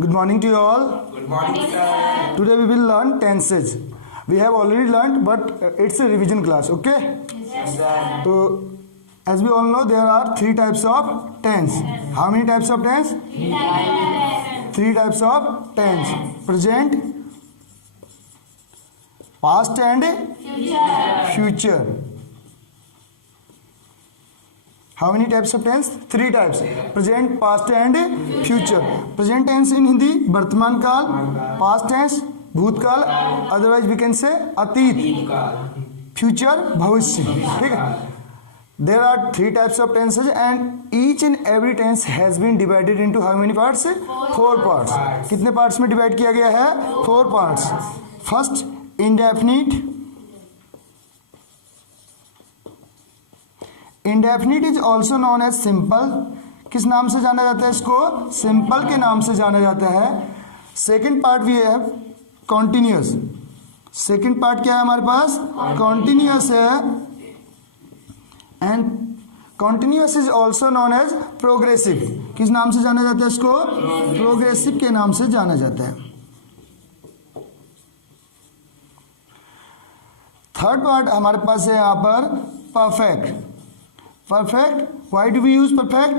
Good morning to you all. Good morning, sir. Today we will learn tenses. We have already learned, but it's a revision class. Okay? Yes, sir. So, as we all know, there are three types of tense. How many types of tense? Three types of tense: present, past, and future. How many types of tense? Three types: present, past, and future. Present tense in Hindi वर्तमान काल, past tense भूतकाल, otherwise we can say अतीत, future भविष्य. ठीक है? There are three types of tenses and each and every tense has been divided into how many parts? 4 parts. कितने parts में divide किया गया है? 4 parts. First, indefinite. Indefinite is also known as simple. किस नाम से जाना जाता है इसको? Simple के नाम से जाना जाता है. Second part we have continuous. Second part क्या है हमारे पास? Continuous है. And continuous is also known as progressive. किस नाम से जाना जाता है इसको? Progressive के नाम से जाना जाता है. थर्ड पार्ट हमारे पास है यहाँ पर perfect. Perfect, why do we use perfect?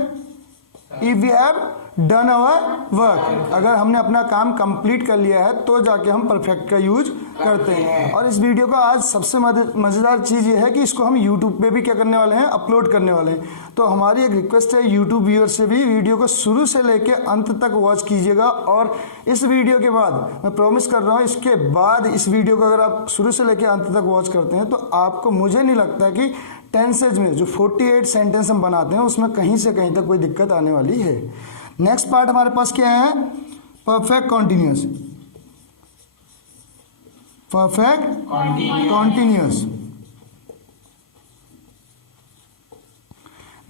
If we have done our work. अगर हमने अपना काम कंप्लीट कर लिया है तो जाके हम परफेक्ट का यूज करते हैं. और इस वीडियो का आज सबसे मज़ेदार चीज़ ये है कि इसको हम यूट्यूब पे भी क्या करने वाले हैं? अपलोड करने वाले हैं. तो हमारी एक रिक्वेस्ट है यूट्यूब व्यूअर से भी, वीडियो को शुरू से लेके अंत तक वॉच कीजिएगा. और इस वीडियो के बाद मैं प्रॉमिस कर रहा हूँ, इसके बाद इस वीडियो को अगर आप शुरू से लेके अंत तक वॉच करते हैं तो आपको, मुझे नहीं लगता कि टेंसेज में जो 48 सेंटेंस हम बनाते हैं उसमें कहीं से कहीं तक कोई दिक्कत आने वाली है. नेक्स्ट पार्ट हमारे पास क्या है? Perfect continuous. Perfect continuous.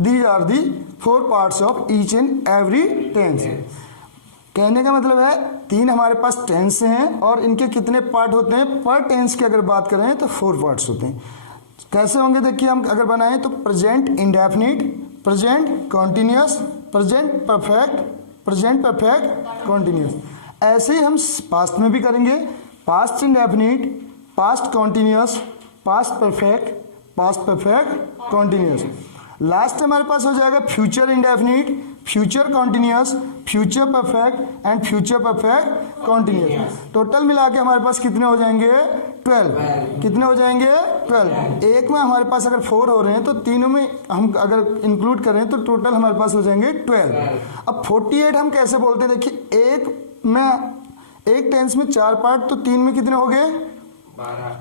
These are the 4 parts of each and every tense. कहने का मतलब है 3 हमारे पास टेंस हैं और इनके कितने पार्ट होते हैं? पर टेंस की अगर बात करें तो 4 पार्ट्स होते हैं. कैसे होंगे देखिए, हम अगर बनाएं तो present indefinite, present continuous, present perfect, present perfect continuous. ऐसे ही हम पास्ट में भी करेंगे. Past indefinite, past continuous, past perfect, past perfect continuous. Last हमारे पास हो जाएगा future indefinite, future continuous, future perfect and future perfect continuous. Total मिला के हमारे पास कितने हो जाएंगे? 12. कितने हो जाएंगे? 12. एक में हमारे पास अगर 4 हो रहे हैं तो तीनों में हम अगर इंक्लूड करें तो टोटल हमारे पास हो जाएंगे 12. अब 48 हम कैसे बोलते हैं? देखिए, एक टेंस में 4 पार्ट, तो 3 में कितने हो गए?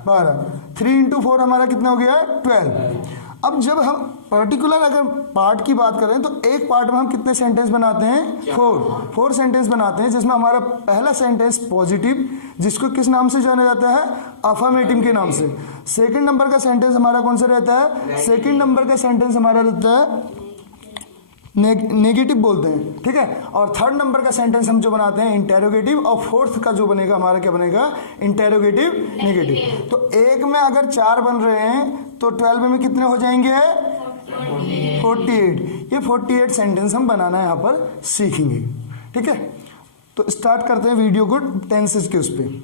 12. 3 × 4 हमारा कितना हो गया? 12. अब जब हम पर्टिकुलर अगर पार्ट की बात करें तो एक पार्ट में हम कितने सेंटेंस बनाते हैं? 4 सेंटेंस बनाते हैं, जिसमें हमारा पहला सेंटेंस पॉजिटिव, जिसको किस नाम से जाना जाता है? अफर्मेटिव के नाम से. सेकंड नंबर का सेंटेंस हमारा कौन सा रहता है? सेकंड नंबर का सेंटेंस हमारा रहता है नेगेटिव बोलते हैं. ठीक है. और थर्ड नंबर का सेंटेंस हम जो बनाते हैं इंटेरोगेटिव, और फोर्थ का जो बनेगा हमारा क्या बनेगा? Interrogative negative. तो एक में अगर 4 बन रहे हैं तो 12 में कितने हो जाएंगे? 48. ये 48 सेंटेंस हम बनाना यहाँ पर सीखेंगे. ठीक है. तो स्टार्ट करते हैं वीडियो को टेंसेस के उस पर.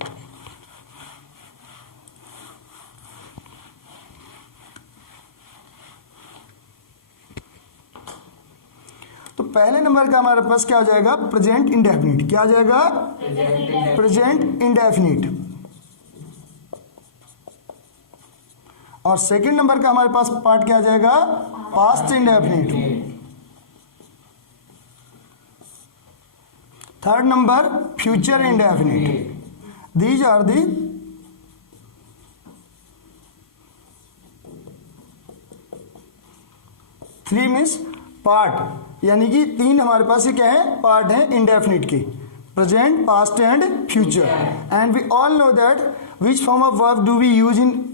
तो पहले नंबर का हमारे पास क्या हो जाएगा? Present indefinite. क्या आ जाएगा? Present indefinite. और सेकंड नंबर का हमारे पास पार्ट क्या आ जाएगा? Past indefinite. Third number future indefinite. These are the 3 means part, यानी कि 3 हमारे पास ये क्या है? पार्ट है इंडेफिनिट की. Present, past and future. And we all know that which form of verb do we use in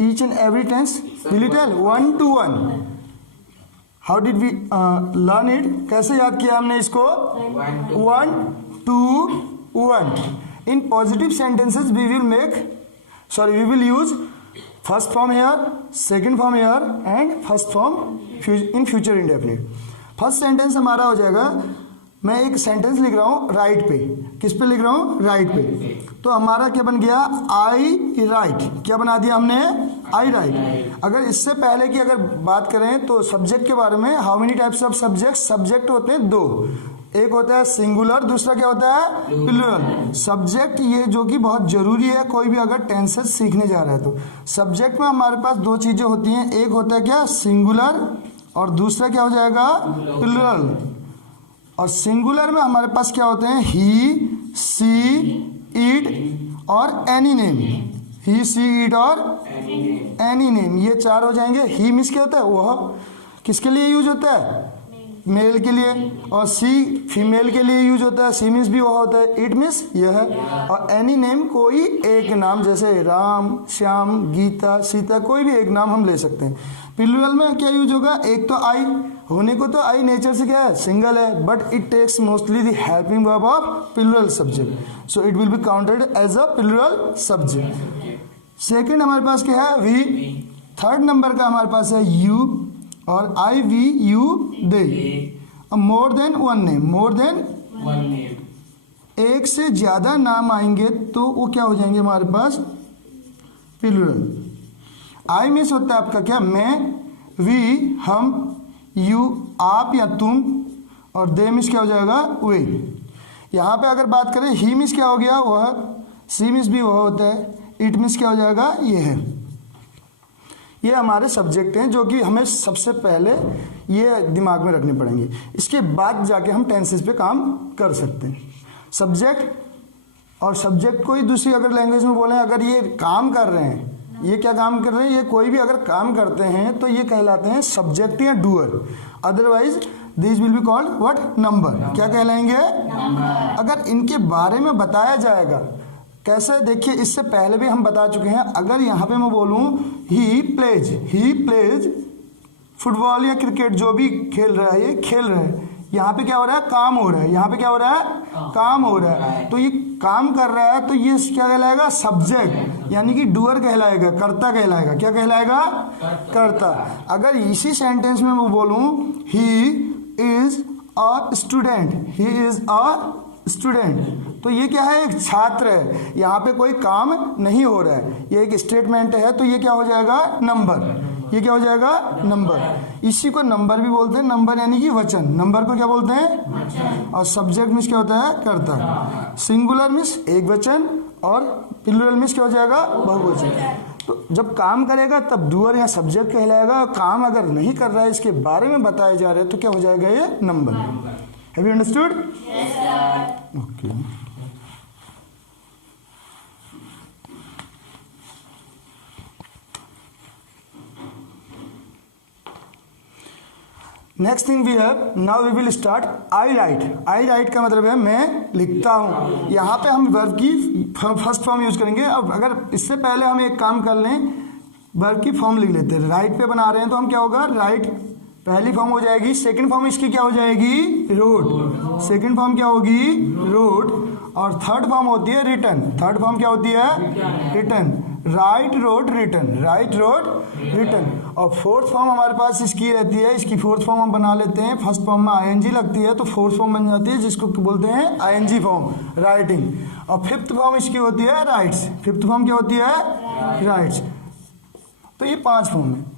each and every tense? Will you tell? 1 to 1. How did we learn it? कैसे याद किया हमने इसको? 1 to 1. In positive sentences we will use first form here, second form here and first form in future indefinite. First sentence हमारा हो जाएगा मैं एक सेंटेंस लिख रहा हूँ राइट पे, किस पे लिख रहा हूँ? राइट पे। तो हमारा क्या बन गया? आई राइट। क्या बना दिया हमने? आई राइट। अगर इससे पहले की अगर बात करें तो सब्जेक्ट के बारे में, how many types of subject? Subject होते हैं दो, एक होता है सिंगुलर, दूसरा क्या होता है? प्लूरल। सब्जेक्ट ये जो कि बहुत जरूरी है कोई भी अगर टेंसेस सीखने जा रहा है तो। सब्जेक्ट में हमारे पास दो चीजें होती हैं, एक होता है क्या? सिंगुलर, और दूसरा क्या हो जाएगा? प्लूरल। और सिंगुलर में हमारे पास क्या होते हैं? ही, सी, इट और any name. He, she, it और एनी नेम, ये चार हो जाएंगे। ही मीन्स क्या होता है? वह किसके लिए यूज होता है? मेल के लिए। और सी फीमेल के लिए यूज होता है, सी मीन्स भी वह होता है। इट मीन्स यह है। और एनी नेम कोई एक नाम, जैसे राम, श्याम, गीता, सीता, कोई भी एक नाम हम ले सकते हैं। प्लूरल में क्या यूज होगा? एक तो आई होने को, तो आई नेचर से क्या है? सिंगल है, but it takes mostly the helping verb of plural subject, so it will be counted as a plural subject. Second हमारे पास क्या है? वी। थर्ड नंबर का हमारे पास है यू, और I, we, you, they. More than one name, more than one name, एक से ज्यादा नाम आएंगे तो वो क्या हो जाएंगे हमारे पास? प्लूरल। आई मीन्स होता है आपका क्या? मैं, वी हम, यू आप या तुम, और दे मीन्स क्या हो जाएगा? वे। यहाँ पे अगर बात करें ही मीन्स क्या हो गया? वह। सी मीन्स भी वह होता है। इट मीन्स क्या हो जाएगा? ये है। ये हमारे सब्जेक्ट हैं जो कि हमें सबसे पहले ये दिमाग में रखने पड़ेंगे, इसके बाद जाके हम टेंसेस पे काम कर सकते हैं। सब्जेक्ट और सब्जेक्ट कोई दूसरी अगर लैंग्वेज में बोलें, अगर ये काम कर रहे हैं, ये क्या काम कर रहे हैं? ये कोई भी अगर काम करते हैं तो ये कहलाते हैं सब्जेक्ट या doer. Otherwise this will be called what? Number. क्या कहलाएंगे? अगर इनके बारे में बताया जाएगा कैसे, देखिए इससे पहले भी हम बता चुके हैं। अगर यहाँ पे मैं बोलूँ ही प्लेज फुटबॉल या क्रिकेट, जो भी खेल रहा है, ये खेल रहा है, यहाँ पे क्या हो रहा है? काम हो रहा है। यहाँ पे क्या हो रहा है? काम हो रहा है। तो ये काम कर रहा है, तो ये क्या कहलाएगा? सब्जेक्ट, यानी कि डूअर कहलाएगा, कर्ता कहलाएगा। क्या कहलाएगा? कर्ता। अगर इसी सेंटेंस में मैं बोलूँ he is a student, he is a student, तो ये क्या है? एक छात्र है, यहाँ पे कोई काम नहीं हो रहा है, ये एक स्टेटमेंट है, तो ये क्या हो जाएगा? नंबर। ये क्या हो जाएगा? नंबर। इसी को नंबर भी बोलते हैं, नंबर यानी कि वचन। नंबर को क्या बोलते हैं? और सब्जेक्ट मीन्स क्या होता है? कर्ता। सिंगुलर मीन्स एक वचन, और प्लूरल मीन्स क्या हो जाएगा? बहुवचन। तो जब काम करेगा तब डूअर या सब्जेक्ट कहलाएगा, और काम अगर नहीं कर रहा है, इसके बारे में बताया जा रहा है, तो क्या हो जाएगा? ये number. Have you understood? Yes, sir. Okay. Next thing we have, now we will start I write. I write का मतलब है मैं लिखता हूँ। यहाँ पे हम वर्ब की फर्स्ट फॉर्म यूज करेंगे। अब अगर इससे पहले हम एक काम कर लें, वर्ब की फॉर्म लिख लेते हैं। राइट पे बना रहे हैं तो हम क्या होगा? राइट पहली फॉर्म हो जाएगी। सेकंड फॉर्म इसकी क्या हो जाएगी? रोड। सेकंड फॉर्म क्या होगी? रोड। और थर्ड फॉर्म होती है रिटर्न। थर्ड फॉर्म क्या होती है? Return. Write wrote return, write wrote return. और फोर्थ फॉर्म हमारे पास इसकी रहती है, इसकी फोर्थ फॉर्म हम बना लेते हैं। फर्स्ट फॉर्म में आईएनजी लगती है तो फोर्थ फॉर्म बन जाती है, जिसको बोलते हैं आईएनजी फॉर्म, राइटिंग। और फिफ्थ फॉर्म इसकी होती है राइट्स। फिफ्थ फॉर्म क्या होती है? राइट्स। तो ये 5 फॉर्म है।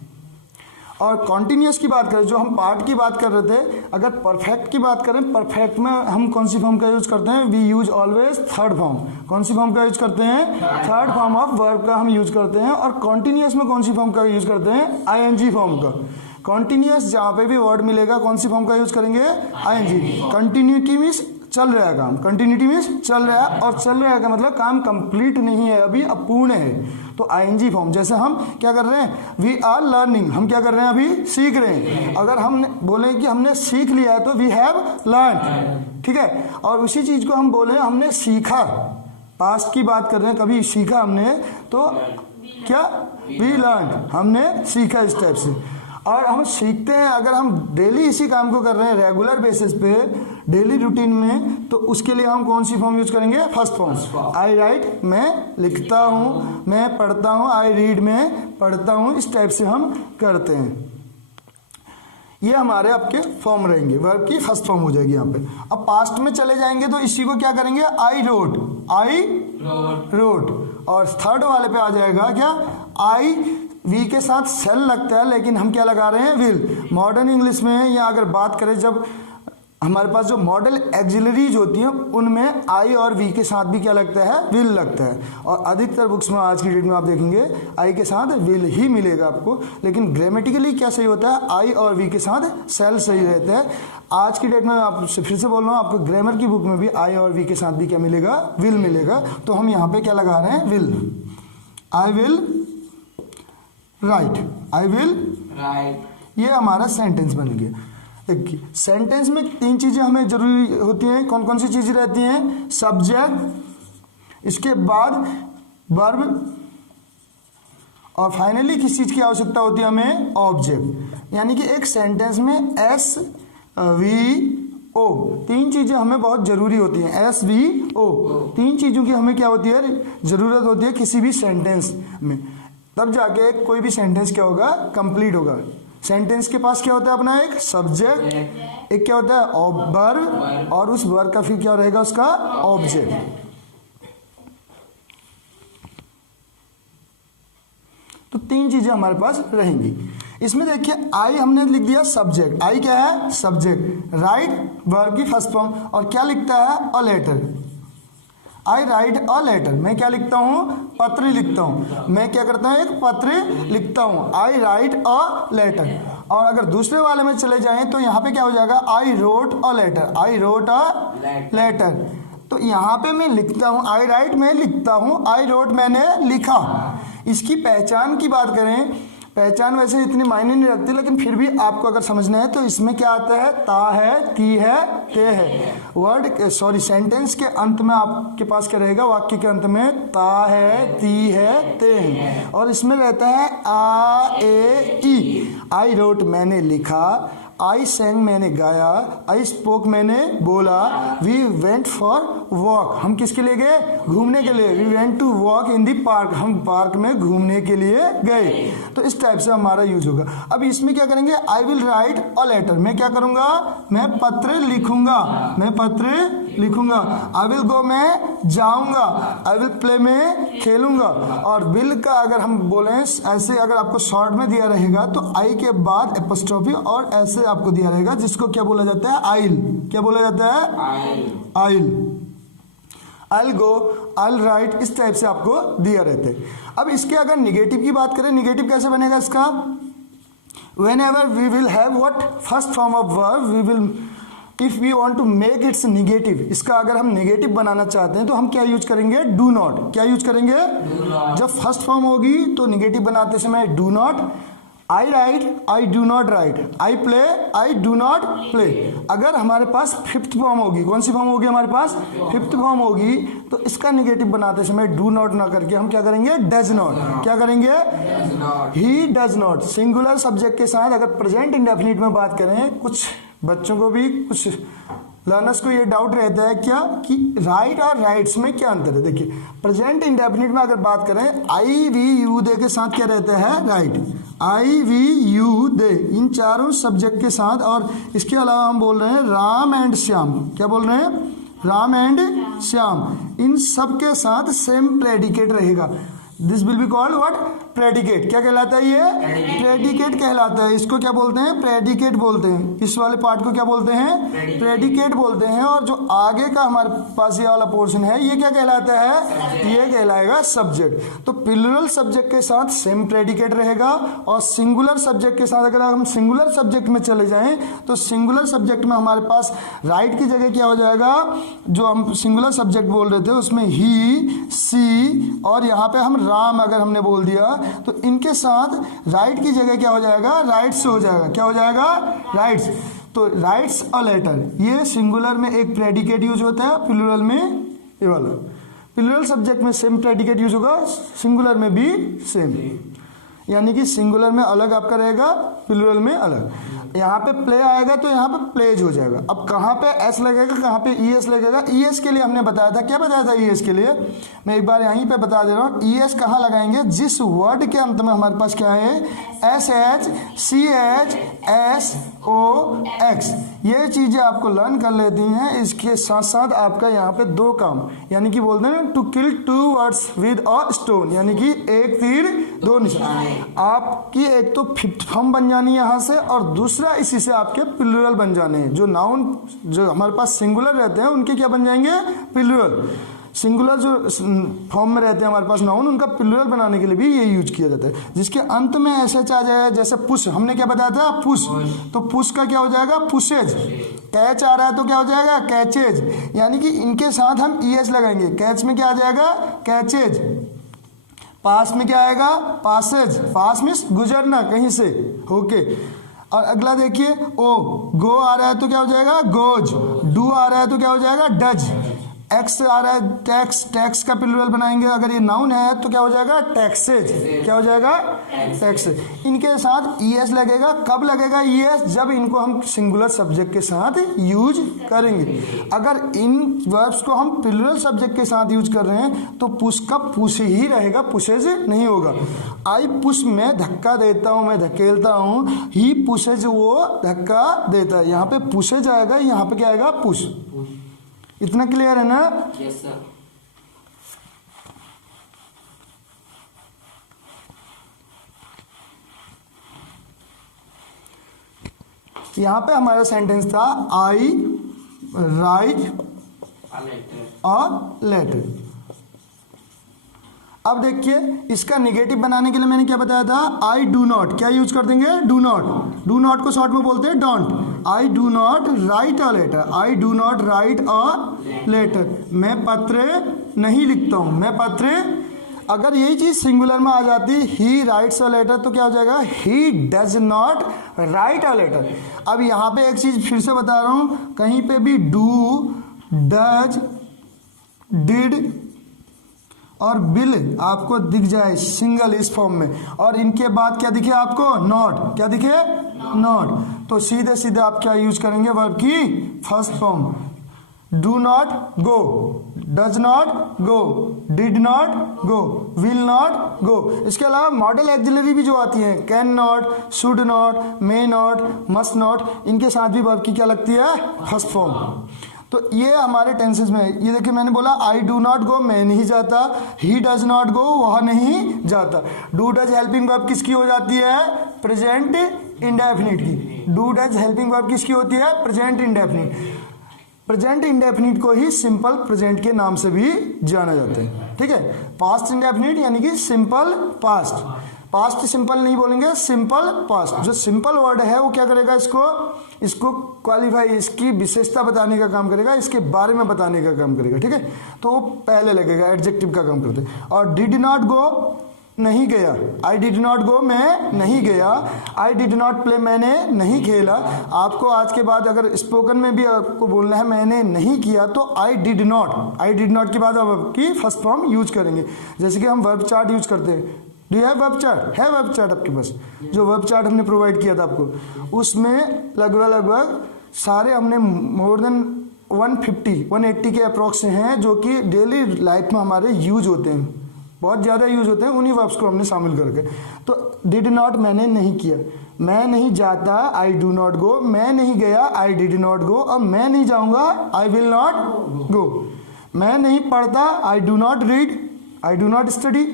और कॉन्टिन्यूस की बात करें, जो हम पार्ट की बात कर रहे थे, अगर परफेक्ट की बात करें, परफेक्ट में हम कौन सी फॉर्म का यूज करते हैं? We use always third form. कौन सी फॉर्म का यूज करते हैं? थर्ड फॉर्म ऑफ वर्ब का हम यूज करते हैं। और कॉन्टिन्यूस में कौन सी फॉर्म का यूज करते हैं? आईएनजी फॉर्म का। कॉन्टिन्यूस जहाँ पे भी वर्ड मिलेगा कौन सी फॉर्म का यूज करेंगे? आईएनजी। कंटिन्यूटी मीन्स चल रहा है काम, कंटिन्यूटी मीन्स चल रहा है, और चल रहा है का मतलब काम कंप्लीट नहीं है, अभी अपूर्ण है, तो आईएनजी फॉर्म। जैसे हम क्या कर रहे हैं? वी आर लर्निंग, हम क्या कर रहे हैं? अभी सीख रहे हैं। अगर हम बोले कि हमने सीख लिया है तो वी हैव लर्न, ठीक है। और उसी चीज को हम बोले हमने सीखा, पास्ट की बात कर रहे हैं, कभी सीखा हमने, तो क्या? वी लर्न, हमने सीखा इस टाइप से। और हम सीखते हैं, अगर हम डेली इसी काम को कर रहे हैं रेगुलर बेसिस पे, डेली रूटीन में, तो उसके लिए हम कौन सी फॉर्म यूज करेंगे? First form. आई राइट, मैं लिखता हूँ, मैं पढ़ता हूँ। आई रीड, मैं पढ़ता हूँ। इस टाइप से हम करते हैं। ये हमारे आपके फॉर्म रहेंगे, वर्ब की फर्स्ट फॉर्म हो जाएगी यहाँ पे। अब पास्ट में चले जाएंगे तो इसी को क्या करेंगे, आई रोड, आई रोड। और थर्ड वाले पे आ जाएगा क्या, आई वी के साथ सेल लगता है लेकिन हम क्या लगा रहे हैं, विल। मॉडर्न इंग्लिश में या अगर बात करें जब हमारे पास जो मॉडल एक्सिलरीज होती हैं उनमें आई और वी के साथ भी क्या लगता है, विल लगता है। और अधिकतर बुक्स में आज की डेट में आप देखेंगे आई के साथ विल ही मिलेगा आपको, लेकिन ग्रामेटिकली क्या सही होता है, आई और वी के साथ सेल सही रहता है। आज की डेट में आपसे फिर से बोल रहा हूँ, आपको ग्रामर की बुक में भी आई और वी के साथ भी क्या मिलेगा, विल मिलेगा। तो हम यहाँ पे क्या लगा रहे हैं, will. I will right, I will right. ये हमारा सेंटेंस बन गया। सेंटेंस में तीन चीजें हमें जरूरी होती हैं, कौन कौन सी चीजें रहती हैं, सब्जेक्ट, इसके बाद वर्ब, और फाइनली किस चीज की आवश्यकता होती है हमें, ऑब्जेक्ट। यानी कि एक सेंटेंस में एस वी ओ तीन चीजें हमें बहुत जरूरी होती हैं। एस वी ओ तीन चीजों की हमें क्या होती है, जरूरत होती है किसी भी सेंटेंस में, तब जाके कोई भी सेंटेंस क्या होगा, कंप्लीट होगा। सेंटेंस के पास क्या होता है अपना, एक सब्जेक्ट, एक क्या होता है वर्ब, और उस वर्ब का फिर क्या रहेगा, उसका ऑब्जेक्ट। तो तीन चीजें हमारे पास रहेंगी। इसमें देखिए आई हमने लिख दिया सब्जेक्ट, आई क्या है, सब्जेक्ट, राइट वर्ब की फर्स्ट फॉर्म, और क्या लिखता है, a letter. I write a letter, मैं क्या लिखता हूँ, पत्र लिखता हूँ। मैं क्या करता हूँ, एक पत्र लिखता हूँ, आई राइट अ लेटर। और अगर दूसरे वाले में चले जाएं तो यहाँ पे क्या हो जाएगा, I wrote a letter, I wrote a letter. तो यहाँ पे मैं लिखता हूँ, आई राइट मैं लिखता हूँ, आई रोट मैंने लिखा। इसकी पहचान की बात करें, पहचान वैसे इतनी मायने नहीं रखती, लेकिन फिर भी आपको अगर समझना है तो इसमें क्या आता है, ता है, ती है, ते है। वर्ड सॉरी सेंटेंस के अंत में आपके पास क्या रहेगा, वाक्य के अंत में ता है, ती है, ते है। और इसमें रहता है आ ए ई। आई रोट मैंने लिखा, आई सेंग मैंने गाया, आई स्पोक मैंने बोला, वी वेंट फॉर वॉक हम किसके लिए गए, घूमने के लिए। We went to walk in the park हम पार्क में घूमने के लिए गए। तो इस टाइप से हमारा यूज होगा। अब इसमें क्या करेंगे, I will write a letter, मैं क्या करूंगा, मैं पत्र लिखूंगा, मैं पत्र लिखूंगा। आई विल गो मैं जाऊंगा, आई विल प्ले में खेलूंगा। और विल का अगर हम बोले ऐसे, अगर आपको शॉर्ट में दिया रहेगा तो आई के बाद एपोस्ट्रोफी और ऐसे आपको दिया रहेगा, जिसको क्या बोला जाता है, आइल। क्या बोला जाता है, आइल। I'll go, I'll write, इस टाइप से आपको दिया रहते हैं। अब इसके अगर निगेटिव की बात करें, निगेटिव कैसे बनेगा इसका, whenever we will have what first form of verb we will, if we want to make its negative, इसका अगर हम नेगेटिव बनाना चाहते हैं तो हम क्या यूज करेंगे, डू नॉट। क्या यूज करेंगे, जब फर्स्ट फॉर्म होगी तो निगेटिव बनाते समय do not. I write, I do not right, I play, I do not play. अगर हमारे पास फिफ्थ फॉर्म होगी, कौन सी फॉर्म होगी हमारे पास, फिफ्थ फॉर्म होगी, तो इसका निगेटिव बनाते समय डू नॉट ना करके हम क्या करेंगे, डज नॉट। क्या करेंगे, ही डज नॉट। सिंगुलर सब्जेक्ट के साथ अगर प्रेजेंट इंडेफिनिट में बात करें, कुछ बच्चों को भी, कुछ लर्नर्स को ये डाउट रहता है क्या कि राइट और राइट्स में क्या अंतर है। देखिए प्रेजेंट इंडेफिनिट में अगर बात करें, आई वी यू दे के साथ क्या रहता है, right. I we you they इन चारों सब्जेक्ट के साथ, और इसके अलावा हम बोल रहे हैं राम एंड श्याम। क्या बोल रहे हैं, राम एंड श्याम, इन सब के साथ सेम प्रेडिकेट रहेगा। This will be called what, predicate. क्या कहलाता है ये, प्रेडिकेट कहलाता है। इसको क्या बोलते हैं, प्रेडिकेट बोलते हैं। इस वाले पार्ट को क्या बोलते हैं, प्रेडिकेट बोलते हैं। और जो आगे का हमारे पास ये वाला पोर्शन है, ये क्या कहलाता है, ये कहलाएगा सब्जेक्ट। तो प्लूरल सब्जेक्ट के साथ सेम प्रेडिकेट रहेगा, और सिंगुलर सब्जेक्ट के साथ अगर हम सिंगुलर सब्जेक्ट में चले जाएं तो सिंगुलर सब्जेक्ट में हमारे पास राइट की जगह क्या हो जाएगा, जो हम सिंगुलर सब्जेक्ट बोल रहे थे उसमें ही, सी, और यहाँ पे हम राम अगर हमने बोल दिया तो इनके साथ राइट की जगह क्या हो जाएगा, राइट्स हो जाएगा। क्या हो जाएगा, राइट्स। तो राइट्स अ लेटर, ये सिंगुलर में एक प्रेडिकेट यूज होता है, प्लूरल में ये वाला। प्लूरल सब्जेक्ट में सेम प्रेडिकेट यूज होगा, सिंगुलर में भी सेम। यानी कि सिंगुलर में अलग आपका रहेगा, प्लूरल में अलग। यहाँ पे प्ले आएगा तो यहाँ पे प्लेज हो जाएगा। अब कहाँ पे एस लगेगा, कहाँ पे ई एस लगेगा। ई एस के लिए हमने बताया था, क्या बताया था ई एस के लिए, मैं एक बार यहीं पे बता दे रहा हूँ। ई एस कहाँ लगाएंगे, जिस वर्ड के अंत में हमारे पास क्या है, S H C H S OX। ये चीज़ें आपको लर्न कर लेती हैं। इसके साथ साथ आपका यहाँ पे दो काम, यानी कि बोलते हैं to kill two birds with a stone, यानी कि एक तीर दो निशान। आपकी एक तो फिफ्थ फॉर्म बन जानी है यहाँ से, और दूसरा इसी से आपके प्लूरल बन जाने हैं। जो नाउन जो हमारे पास सिंगुलर रहते हैं उनके क्या बन जाएंगे, प्लूरल। सिंगुलर जो फॉर्म में रहते हैं हमारे पास नाउन, उनका प्लूरल बनाने के लिए भी ये यूज किया जाता है। जिसके अंत में ऐसे आ जाएगा, जैसे पुश, हमने क्या बताया था, पुश, तो पुश का क्या हो जाएगा, पुशेज। कैच आ रहा है तो क्या हो जाएगा, कैचेज, यानी कि इनके साथ हम ES लगाएंगे। कैच में क्या आ जाएगा, कैचेज। पास में क्या आएगा, पासेज। पास मीन्स गुजरना कहीं से होके। और अगला देखिए, ओ, गो आ रहा है तो क्या हो जाएगा, गोज। डू आ रहा है तो क्या हो जाएगा, डज। एक्स आ रहा है, टैक्स। टैक्स का प्लूरल बनाएंगे, अगर ये नाउन है तो क्या हो जाएगा, टैक्सेज। क्या हो जाएगा, टैक्सेज। इनके साथ ES लगेगा। कब लगेगा ES, जब इनको हम सिंगुलर सब्जेक्ट के साथ यूज करेंगे। अगर इन वर्ब्स को हम प्लूरल सब्जेक्ट के साथ यूज कर रहे हैं तो पुश का पुश ही रहेगा, पुशेज नहीं होगा। आई पुश, मैं धक्का देता हूं, मैं धकेलता हूं। ही पुशेज, वो धक्का देता है। यहाँ पे पुशेज आएगा, यहाँ पे क्या आएगा, पुश। इतना क्लियर है ना? Yes sir. यहां पे हमारा सेंटेंस था, आई राइट अ लेटर। अब देखिए, इसका निगेटिव बनाने के लिए मैंने क्या बताया था, आई डू नॉट। क्या यूज कर देंगे, डू नॉट। डू नॉट को शॉर्ट में बोलते हैं don't. I do not write a letter. I do not write a letter. मैं पत्र नहीं लिखता हूं, मैं पत्र। अगर यही चीज सिंगुलर में आ जाती, ही राइट्स अ लेटर, तो क्या हो जाएगा, he does not write a letter. अब यहां पे एक चीज फिर से बता रहा हूं, कहीं पे भी डू, डज, डिड और बिल आपको दिख जाए सिंगल इस फॉर्म में, और इनके बाद क्या दिखे आपको, नॉट। क्या दिखे, नॉट। तो सीधे सीधे आप क्या यूज करेंगे, वर्ब की first form. Do not go, does not go, did not go, will not go. इसके अलावा मॉडल एक्सिलरी भी जो आती हैं, can not, should not, may not, must not, इनके साथ भी वर्ब की क्या लगती है, फर्स्ट फॉर्म। तो ये हमारे टेंसेस में है। ये देखिए, मैंने बोला आई डू नॉट गो, मैं नहीं जाता। ही डज नॉट गो, वह नहीं जाता। डू डज हेल्पिंग वर्ब किसकी हो जाती है, प्रेजेंट इंडेफिनिट की। डू डज हेल्पिंग वर्ब किसकी होती है, प्रेजेंट इंडेफिनिट। प्रेजेंट इंडेफिनिट को ही सिंपल प्रेजेंट के नाम से भी जाना जाता है। ठीक है, पास्ट इंडेफिनिट यानी कि सिंपल पास्ट। पास्ट सिंपल नहीं बोलेंगे, सिंपल पास्ट। जो सिंपल वर्ड है वो क्या करेगा, इसको क्वालिफाई, इसकी विशेषता बताने का काम करेगा, इसके बारे में बताने का काम करेगा। ठीक है, तो वो पहले लगेगा, एडजेक्टिव का काम करते। और डिड नॉट गो, नहीं गया। आई डिड नॉट गो, मैं नहीं गया। आई डिड नॉट प्ले, मैंने नहीं खेला। आपको आज के बाद अगर स्पोकन में भी आपको बोलना है मैंने नहीं किया, तो आई did not. I did not के बाद अब की फर्स्ट फॉर्म यूज करेंगे। जैसे कि हम वर्ब चार्ट यूज करते हैं। Do you have verb chart? है वर्ब चार्ट आपके पास? जो वर्ब चार्ट हमने प्रोवाइड किया था आपको, उसमें लगभग सारे हमने मोर देन 180 के अप्रॉक्स हैं जो कि डेली लाइफ में हमारे यूज होते हैं, बहुत ज़्यादा यूज होते हैं। उन्हीं वर्ब्स को हमने शामिल करके, तो डिड नॉट मैंने नहीं किया, मैं नहीं जाता, आई डू नॉट गो, मैं नहीं गया, आई डिड नॉट गो, और मैं नहीं जाऊंगा, आई विल नॉट गो। मैं नहीं पढ़ता, आई do not read, I do not study.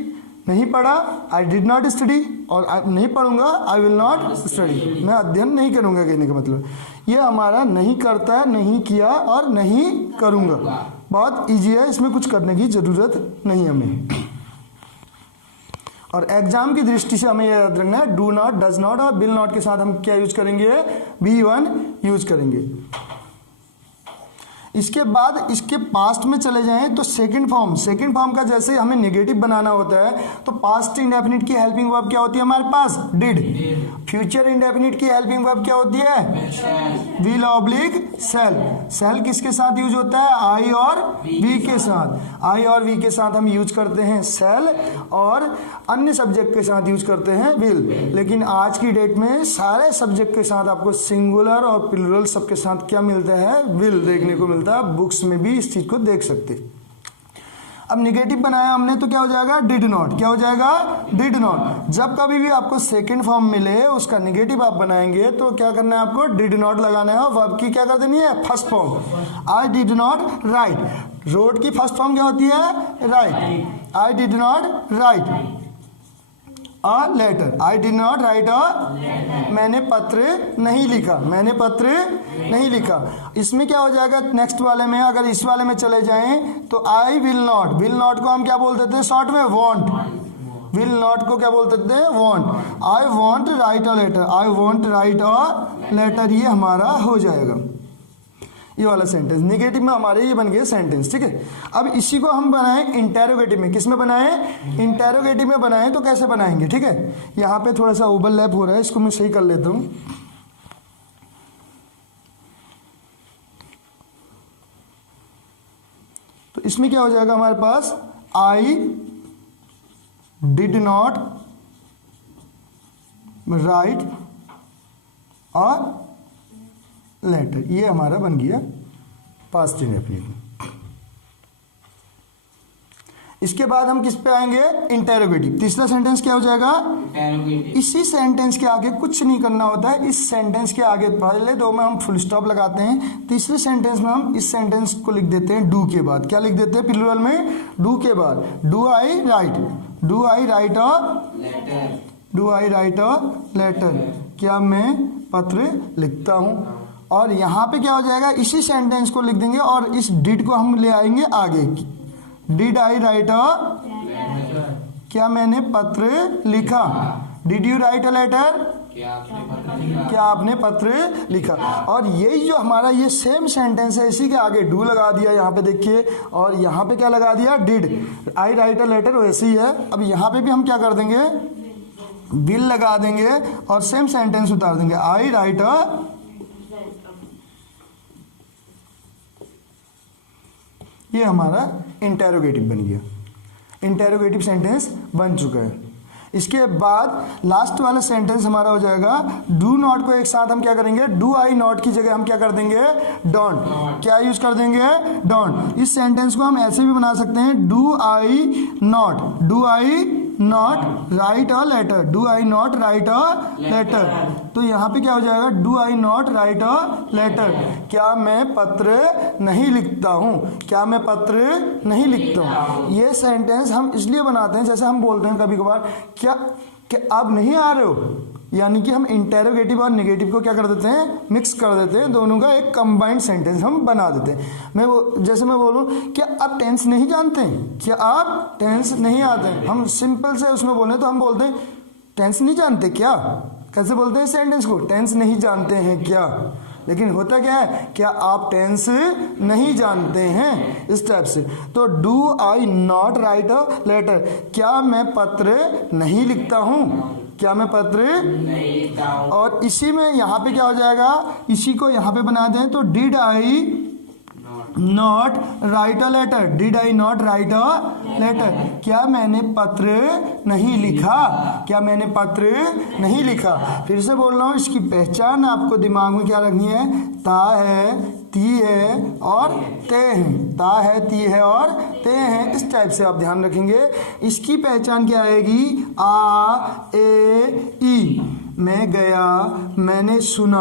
नहीं पढ़ा, आई डिड नॉट स्टडी, और नहीं पढ़ूंगा, आई विल नॉट स्टडी। मैं अध्ययन नहीं करूंगा, कहने का मतलब ये हमारा नहीं करता, नहीं किया और नहीं करूंगा। बहुत इजी है, इसमें कुछ करने की जरूरत नहीं हमें। और एग्जाम की दृष्टि से हमें याद रखना है, डू नॉट, डज नॉट और विल नॉट के साथ हम क्या यूज करेंगे, V1 यूज करेंगे। इसके बाद इसके पास्ट में चले जाएं तो सेकंड फॉर्म का जैसे हमें नेगेटिव बनाना होता है, तो पास्ट इंडेफिनिट की हेल्पिंग वर्ब क्या होती है हमारे पास, डिड। फ्यूचर इंडेफिनिट की हेल्पिंग वर्ब क्या होती है, विल ऑब्लिक सेल। सेल किसके साथ यूज होता है, आई और वी के साथ। आई और वी के साथ हम यूज करते हैं सेल, और अन्य सब्जेक्ट के साथ यूज करते हैं विल। लेकिन आज की डेट में सारे सब्जेक्ट के साथ आपको सिंगुलर और प्लूरल सबके साथ क्या मिलता है, विल देखने को मिलता है। बुक्स में भी इस चीज को देख सकते। अब निगेटिव बनाया हमने तो क्या हो जाएगा, डिड नॉट। क्या हो जाएगा, डिड नॉट। जब कभी भी आपको सेकंड फॉर्म मिले उसका निगेटिव आप बनाएंगे तो क्या करना है, आपको डिड नॉट लगाना है। वर्ब की क्या कर देनी है, first form. I did not write. Road की फर्स्ट फॉर्म क्या होती है, right. I did not write a letter. I did not write a, मैंने पत्र नहीं लिखा, मैंने पत्र नहीं लिखा। इसमें क्या हो जाएगा, नेक्स्ट वाले में अगर इस वाले में चले जाएं तो आई विल नॉट। विल नॉट को हम क्या बोल देते हैं शॉर्ट में, वॉन्ट। विल नॉट को क्या बोल देते हैं, won't. I won't write a letter. I won't write a letter, ये हमारा हो जाएगा ये वाला सेंटेंस। नेगेटिव में हमारे ये बन गए सेंटेंस, ठीक है। अब इसी को हम बनाएं इंटेरोगेटिव में। किस में बनाएं, इंटेरोगेटिव में बनाएं तो कैसे बनाएंगे, ठीक है। यहाँ पे थोड़ा सा ओवरलैप हो रहा है, इसको मैं सही कर लेता हूँ। तो इसमें क्या हो जाएगा हमारे पास, I did not write a letter, ये हमारा बन गया पास्ट इंडेफिनिट। इसके बाद हम किस पे आएंगे, इंटेरोगेटिव। तीसरा सेंटेंस क्या हो जाएगा, इसी सेंटेंस के आगे कुछ नहीं करना होता है। इस सेंटेंस के आगे पहले दो में हम फुल स्टॉप लगाते हैं, तीसरे सेंटेंस में हम इस सेंटेंस को लिख देते हैं डू के बाद। क्या लिख देते हैं, प्लूरल में डू के बाद। Do I write, do I write a letter, do I write a letter, क्या मैं पत्र लिखता हूँ। और यहाँ पे क्या हो जाएगा, इसी सेंटेंस को लिख देंगे और इस डिड को हम ले आएंगे आगे। डिड आई राइट अ, क्या मैंने पत्र लिखा। Did you write a letter, क्या आपने पत्र लिखा। और यही जो हमारा ये सेम सेंटेंस है, इसी के आगे डू लगा दिया यहाँ पे देखिए, और यहाँ पे क्या लगा दिया, did I write a letter, वैसे ही है। अब यहाँ पे भी हम क्या कर देंगे, विल लगा देंगे और सेम सेंटेंस उतार देंगे, आई राइट अ। ये हमारा इंटेरोगेटिव बन गया, इंटेरोगेटिव सेंटेंस बन चुका है। इसके बाद लास्ट वाला सेंटेंस हमारा हो जाएगा डू नॉट को एक साथ हम क्या करेंगे, डू आई नॉट की जगह हम क्या कर देंगे, डोंट। क्या यूज कर देंगे, डोंट। इस सेंटेंस को हम ऐसे भी बना सकते हैं, do I not, do I not write a letter, do I not write a letter. तो यहाँ पे क्या हो जाएगा, do I not write a letter, क्या मैं पत्र नहीं लिखता हूँ, क्या मैं पत्र नहीं लिखता हूँ। ये सेंटेंस हम इसलिए बनाते हैं, जैसे हम बोलते हैं कभी कभार क्या आप नहीं आ रहे हो, यानी कि हम इंटेरोगेटिव और नेगेटिव को क्या कर देते हैं, मिक्स कर देते हैं, दोनों का एक कंबाइंड सेंटेंस हम बना देते हैं। जैसे मैं बोलूँ क्या आप टेंस नहीं जानते हैं, क्या आप टेंस नहीं आते हैं, हम सिंपल से उसमें बोले तो हम बोलते हैं टेंस नहीं जानते क्या। कैसे बोलते हैं सेंटेंस को, टेंस नहीं जानते हैं क्या। लेकिन होता क्या है, क्या आप टेंस नहीं जानते हैं, इस टाइप से। तो do I not write a letter, क्या मैं पत्र नहीं लिखता हूँ, क्या मैं पत्र नहीं लिखता हूँ। और इसी में यहाँ पे क्या हो जाएगा, इसी को यहाँ पे बना दें तो did I not write a letter, did I not write a letter, क्या मैंने पत्र नहीं लिखा, क्या मैंने पत्र नहीं लिखा। फिर से बोल रहा हूँ, इसकी पहचान आपको दिमाग में क्या रखनी है, ता है, ती है और ते हैं, ता है, ती है और ते हैं, इस टाइप से आप ध्यान रखेंगे। इसकी पहचान क्या आएगी, आ ए ई। मैं गया, मैंने सुना,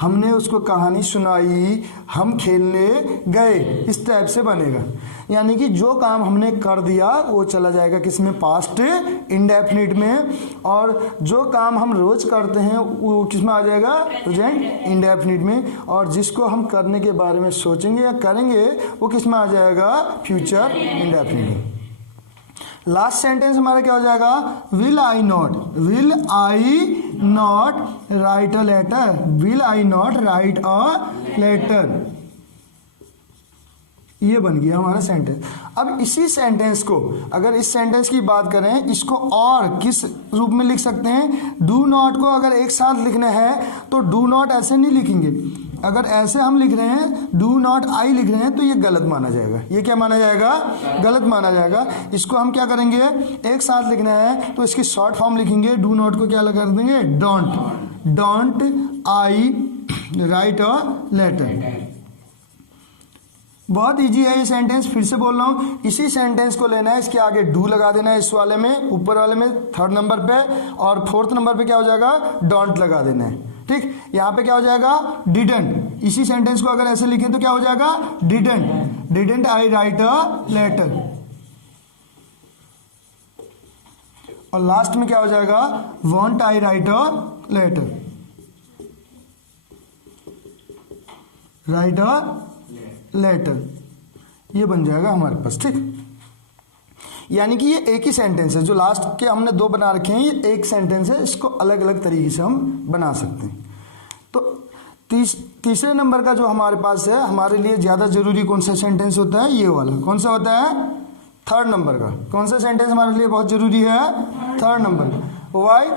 हमने उसको कहानी सुनाई, हम खेलने गए, इस टाइप से बनेगा। यानी कि जो काम हमने कर दिया वो चला जाएगा किसमें, पास्ट इंडेफिनिट में, और जो काम हम रोज करते हैं वो किसमें आ जाएगा, प्रेजेंट इंडेफिनिट में, और जिसको हम करने के बारे में सोचेंगे या करेंगे वो किसमें आ जाएगा, फ्यूचर इंडेफिनिट में। लास्ट सेंटेंस हमारा क्या हो जाएगा, will I not, will I not write a letter, will I not write a letter, ये बन गया हमारा सेंटेंस। अब इसी सेंटेंस को अगर इस सेंटेंस की बात करें, इसको और किस रूप में लिख सकते हैं, डू नॉट को अगर एक साथ लिखना है तो डू नॉट ऐसे नहीं लिखेंगे, अगर ऐसे हम लिख रहे हैं, डू नॉट आई लिख रहे हैं तो ये गलत माना जाएगा। ये क्या माना जाएगा, गलत माना जाएगा। इसको हम क्या करेंगे, एक साथ लिखना है तो इसकी शॉर्ट फॉर्म लिखेंगे, डू नॉट को क्या लगा देंगे, don't, don't I write a letter. बहुत इजी है ये सेंटेंस, फिर से बोल रहा हूँ। इसी सेंटेंस को लेना है, इसके आगे डू लगा देना है, इस वाले में, ऊपर वाले में 3rd नंबर पे, और 4th नंबर पे क्या हो जाएगा, डोंट लगा देना है। ठीक, यहाँ पे क्या हो जाएगा, डिडंट। इसी सेंटेंस को अगर ऐसे लिखें तो क्या हो जाएगा, didn't I write a letter. और लास्ट में क्या हो जाएगा, won't I write a letter, write a letter, ये बन जाएगा हमारे पास। ठीक, यानी कि ये एक ही सेंटेंस है, जो लास्ट के हमने 2 बना रखे हैं, ये एक सेंटेंस है, इसको अलग अलग तरीके से हम बना सकते हैं। तो तीसरे नंबर का जो हमारे पास है, हमारे लिए ज़्यादा जरूरी कौन सा सेंटेंस होता है, ये वाला। कौन सा होता है, 3rd नंबर का। कौन सा सेंटेंस हमारे लिए बहुत जरूरी है, 3rd number. Why,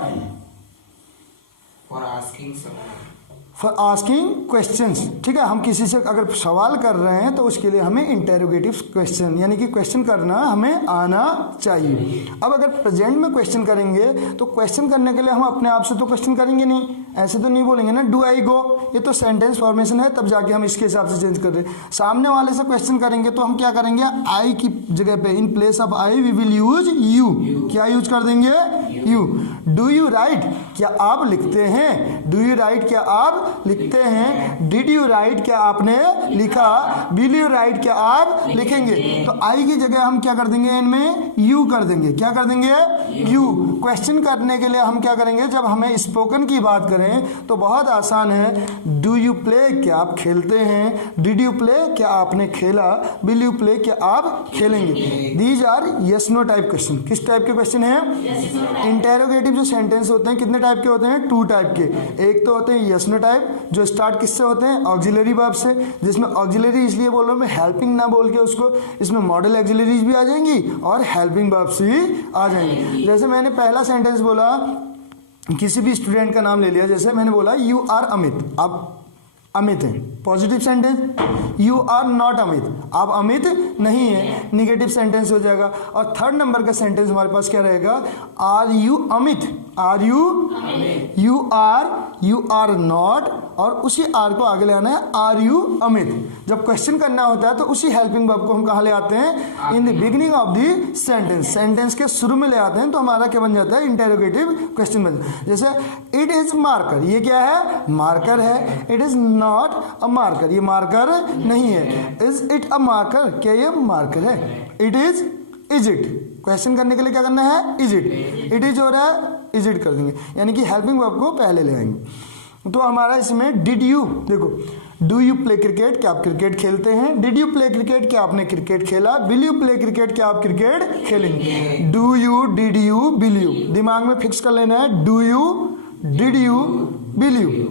for asking questions. ठीक है, हम किसी से अगर सवाल कर रहे हैं तो उसके लिए हमें इंटेरोगेटिव क्वेश्चन, यानी कि क्वेश्चन करना हमें आना चाहिए। अब अगर प्रेजेंट में क्वेश्चन करेंगे तो क्वेश्चन करने के लिए हम अपने आप से तो क्वेश्चन करेंगे नहीं, ऐसे तो नहीं बोलेंगे ना डू आई गो, ये तो सेंटेंस फॉर्मेशन है, तब जाके हम इसके हिसाब से चेंज कर रहे हैं। सामने वाले से क्वेश्चन करेंगे तो हम क्या करेंगे, आई की जगह पे, in place of I we will use you. क्या यूज कर देंगे, यू। डू यू राइट, क्या आप लिखते हैं, डू यू राइट, क्या आप लिखते हैं। डिड यू राइट, क्या आपने लिखा। विल यू राइट, क्या आप लिखेंगे। तो आई की जगह हम क्या कर देंगे, इनमें यू कर देंगे। क्या कर देंगे, यू। क्वेश्चन करने के लिए हम क्या करेंगे, जब हमें स्पोकन की बात करें तो बहुत आसान है। डू यू प्ले, क्या आप खेलते हैं। डिड यू प्ले, क्या आपने खेला। विल यू प्ले, क्या आप खेलेंगे। These are yes no type question. किस टाइप के क्वेश्चन है, इंटेरोगेटिव जो सेंटेंस होते हैं कितने टाइप के होते हैं, 2 टाइप के। एक तो होते हैं यस नो टाइप, जो स्टार्ट किससे होते हैं, ऑक्सिलरी वर्ब से, जिसमें ऑक्सिलरी इसलिए बोल रहा हूं मैं हेल्पिंग ना बोल के उसको, इसमें मॉडल ऑक्सिलरीज भी आ जाएंगी और हेल्पिंग वर्ब्स भी आ जाएंगे। जैसे मैंने पहला सेंटेंस बोला, किसी भी स्टूडेंट का नाम ले लिया, जैसे मैंने बोला यू आर अमित, आप अमित है, positive sentence. You are not Amit, आप अमित नहीं है, निगेटिव सेंटेंस हो जाएगा। और 3rd नंबर का सेंटेंस हमारे पास क्या रहेगा, are you Amit, are you, you are not, और उसी आर को आगे ले आना है, आर यू अमित। जब क्वेश्चन करना होता है तो उसी हेल्पिंग वर्ब को हम कहाँ ले आते हैं, in the beginning of the sentence, sentence के शुरू में ले आते हैं, तो हमारा क्या बन जाता है, इंटेरोगेटिव क्वेश्चन बन जाता है। जैसे इट इज मार्कर, ये क्या है, मार्कर है। It is not a marker, ये मार्कर नहीं है। इज इट अ मार्कर, क्या ये मार्कर है। इट इज इट, क्वेश्चन करने के लिए क्या करना है, इज इट। इट इज हो रहा है, इज इट कर देंगे, यानी कि हेल्पिंग वर्ब को पहले ले आएंगे। तो हमारा इसमें डिड यू, देखो डू यू प्ले क्रिकेट, क्या आप क्रिकेट खेलते हैं। डिड यू प्ले क्रिकेट, क्या आपने क्रिकेट खेला। विल यू प्ले क्रिकेट, क्या आप क्रिकेट खेलेंगे। Do you, did you, will you, दिमाग में फिक्स कर लेना है। Do you, did you, will you.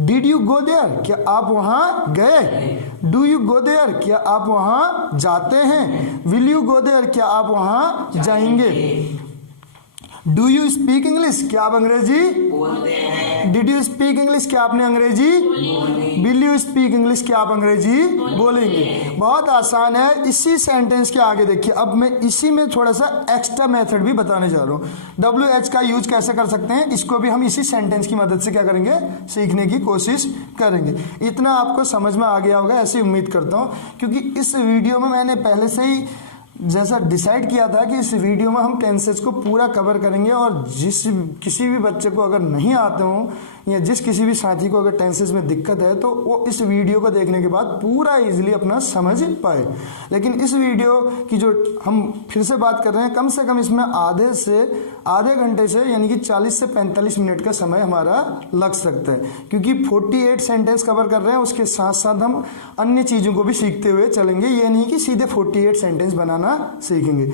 Did you go there, क्या आप वहां गए। डू यू गो देयर, क्या आप वहां जाते हैं। विल यू गो देयर, क्या आप वहां जाएंगे। डू यू स्पीक इंग्लिश, क्या आप अंग्रेजी बोलते हैं। डिड यू स्पीक इंग्लिश, क्या आपने अंग्रेजी। विल यू स्पीक इंग्लिश, क्या आप अंग्रेजी बोलेंगे। बहुत आसान है। इसी सेंटेंस के आगे देखिए, अब मैं इसी में थोड़ा सा एक्स्ट्रा मेथड भी बताने जा रहा हूँ। WH का यूज कैसे कर सकते हैं, इसको भी हम इसी सेंटेंस की मदद से क्या करेंगे, सीखने की कोशिश करेंगे। इतना आपको समझ में आ गया होगा ऐसी उम्मीद करता हूँ, क्योंकि इस वीडियो में मैंने पहले से ही जैसा डिसाइड किया था कि इस वीडियो में हम टेंसेस को पूरा कवर करेंगे, और किसी भी बच्चे को अगर नहीं आते हों या जिस किसी भी साथी को अगर टेंसेस में दिक्कत है तो वो इस वीडियो को देखने के बाद पूरा इजीली अपना समझ पाए। लेकिन इस वीडियो की जो हम फिर से बात कर रहे हैं, कम से कम इसमें आधे घंटे से यानी कि 40 से 45 मिनट का समय हमारा लग सकता है, क्योंकि 48 सेंटेंस कवर कर रहे हैं, उसके साथ साथ हम अन्य चीज़ों को भी सीखते हुए चलेंगे। ये नहीं कि सीधे 48 सेंटेंस बनाना सीखेंगे।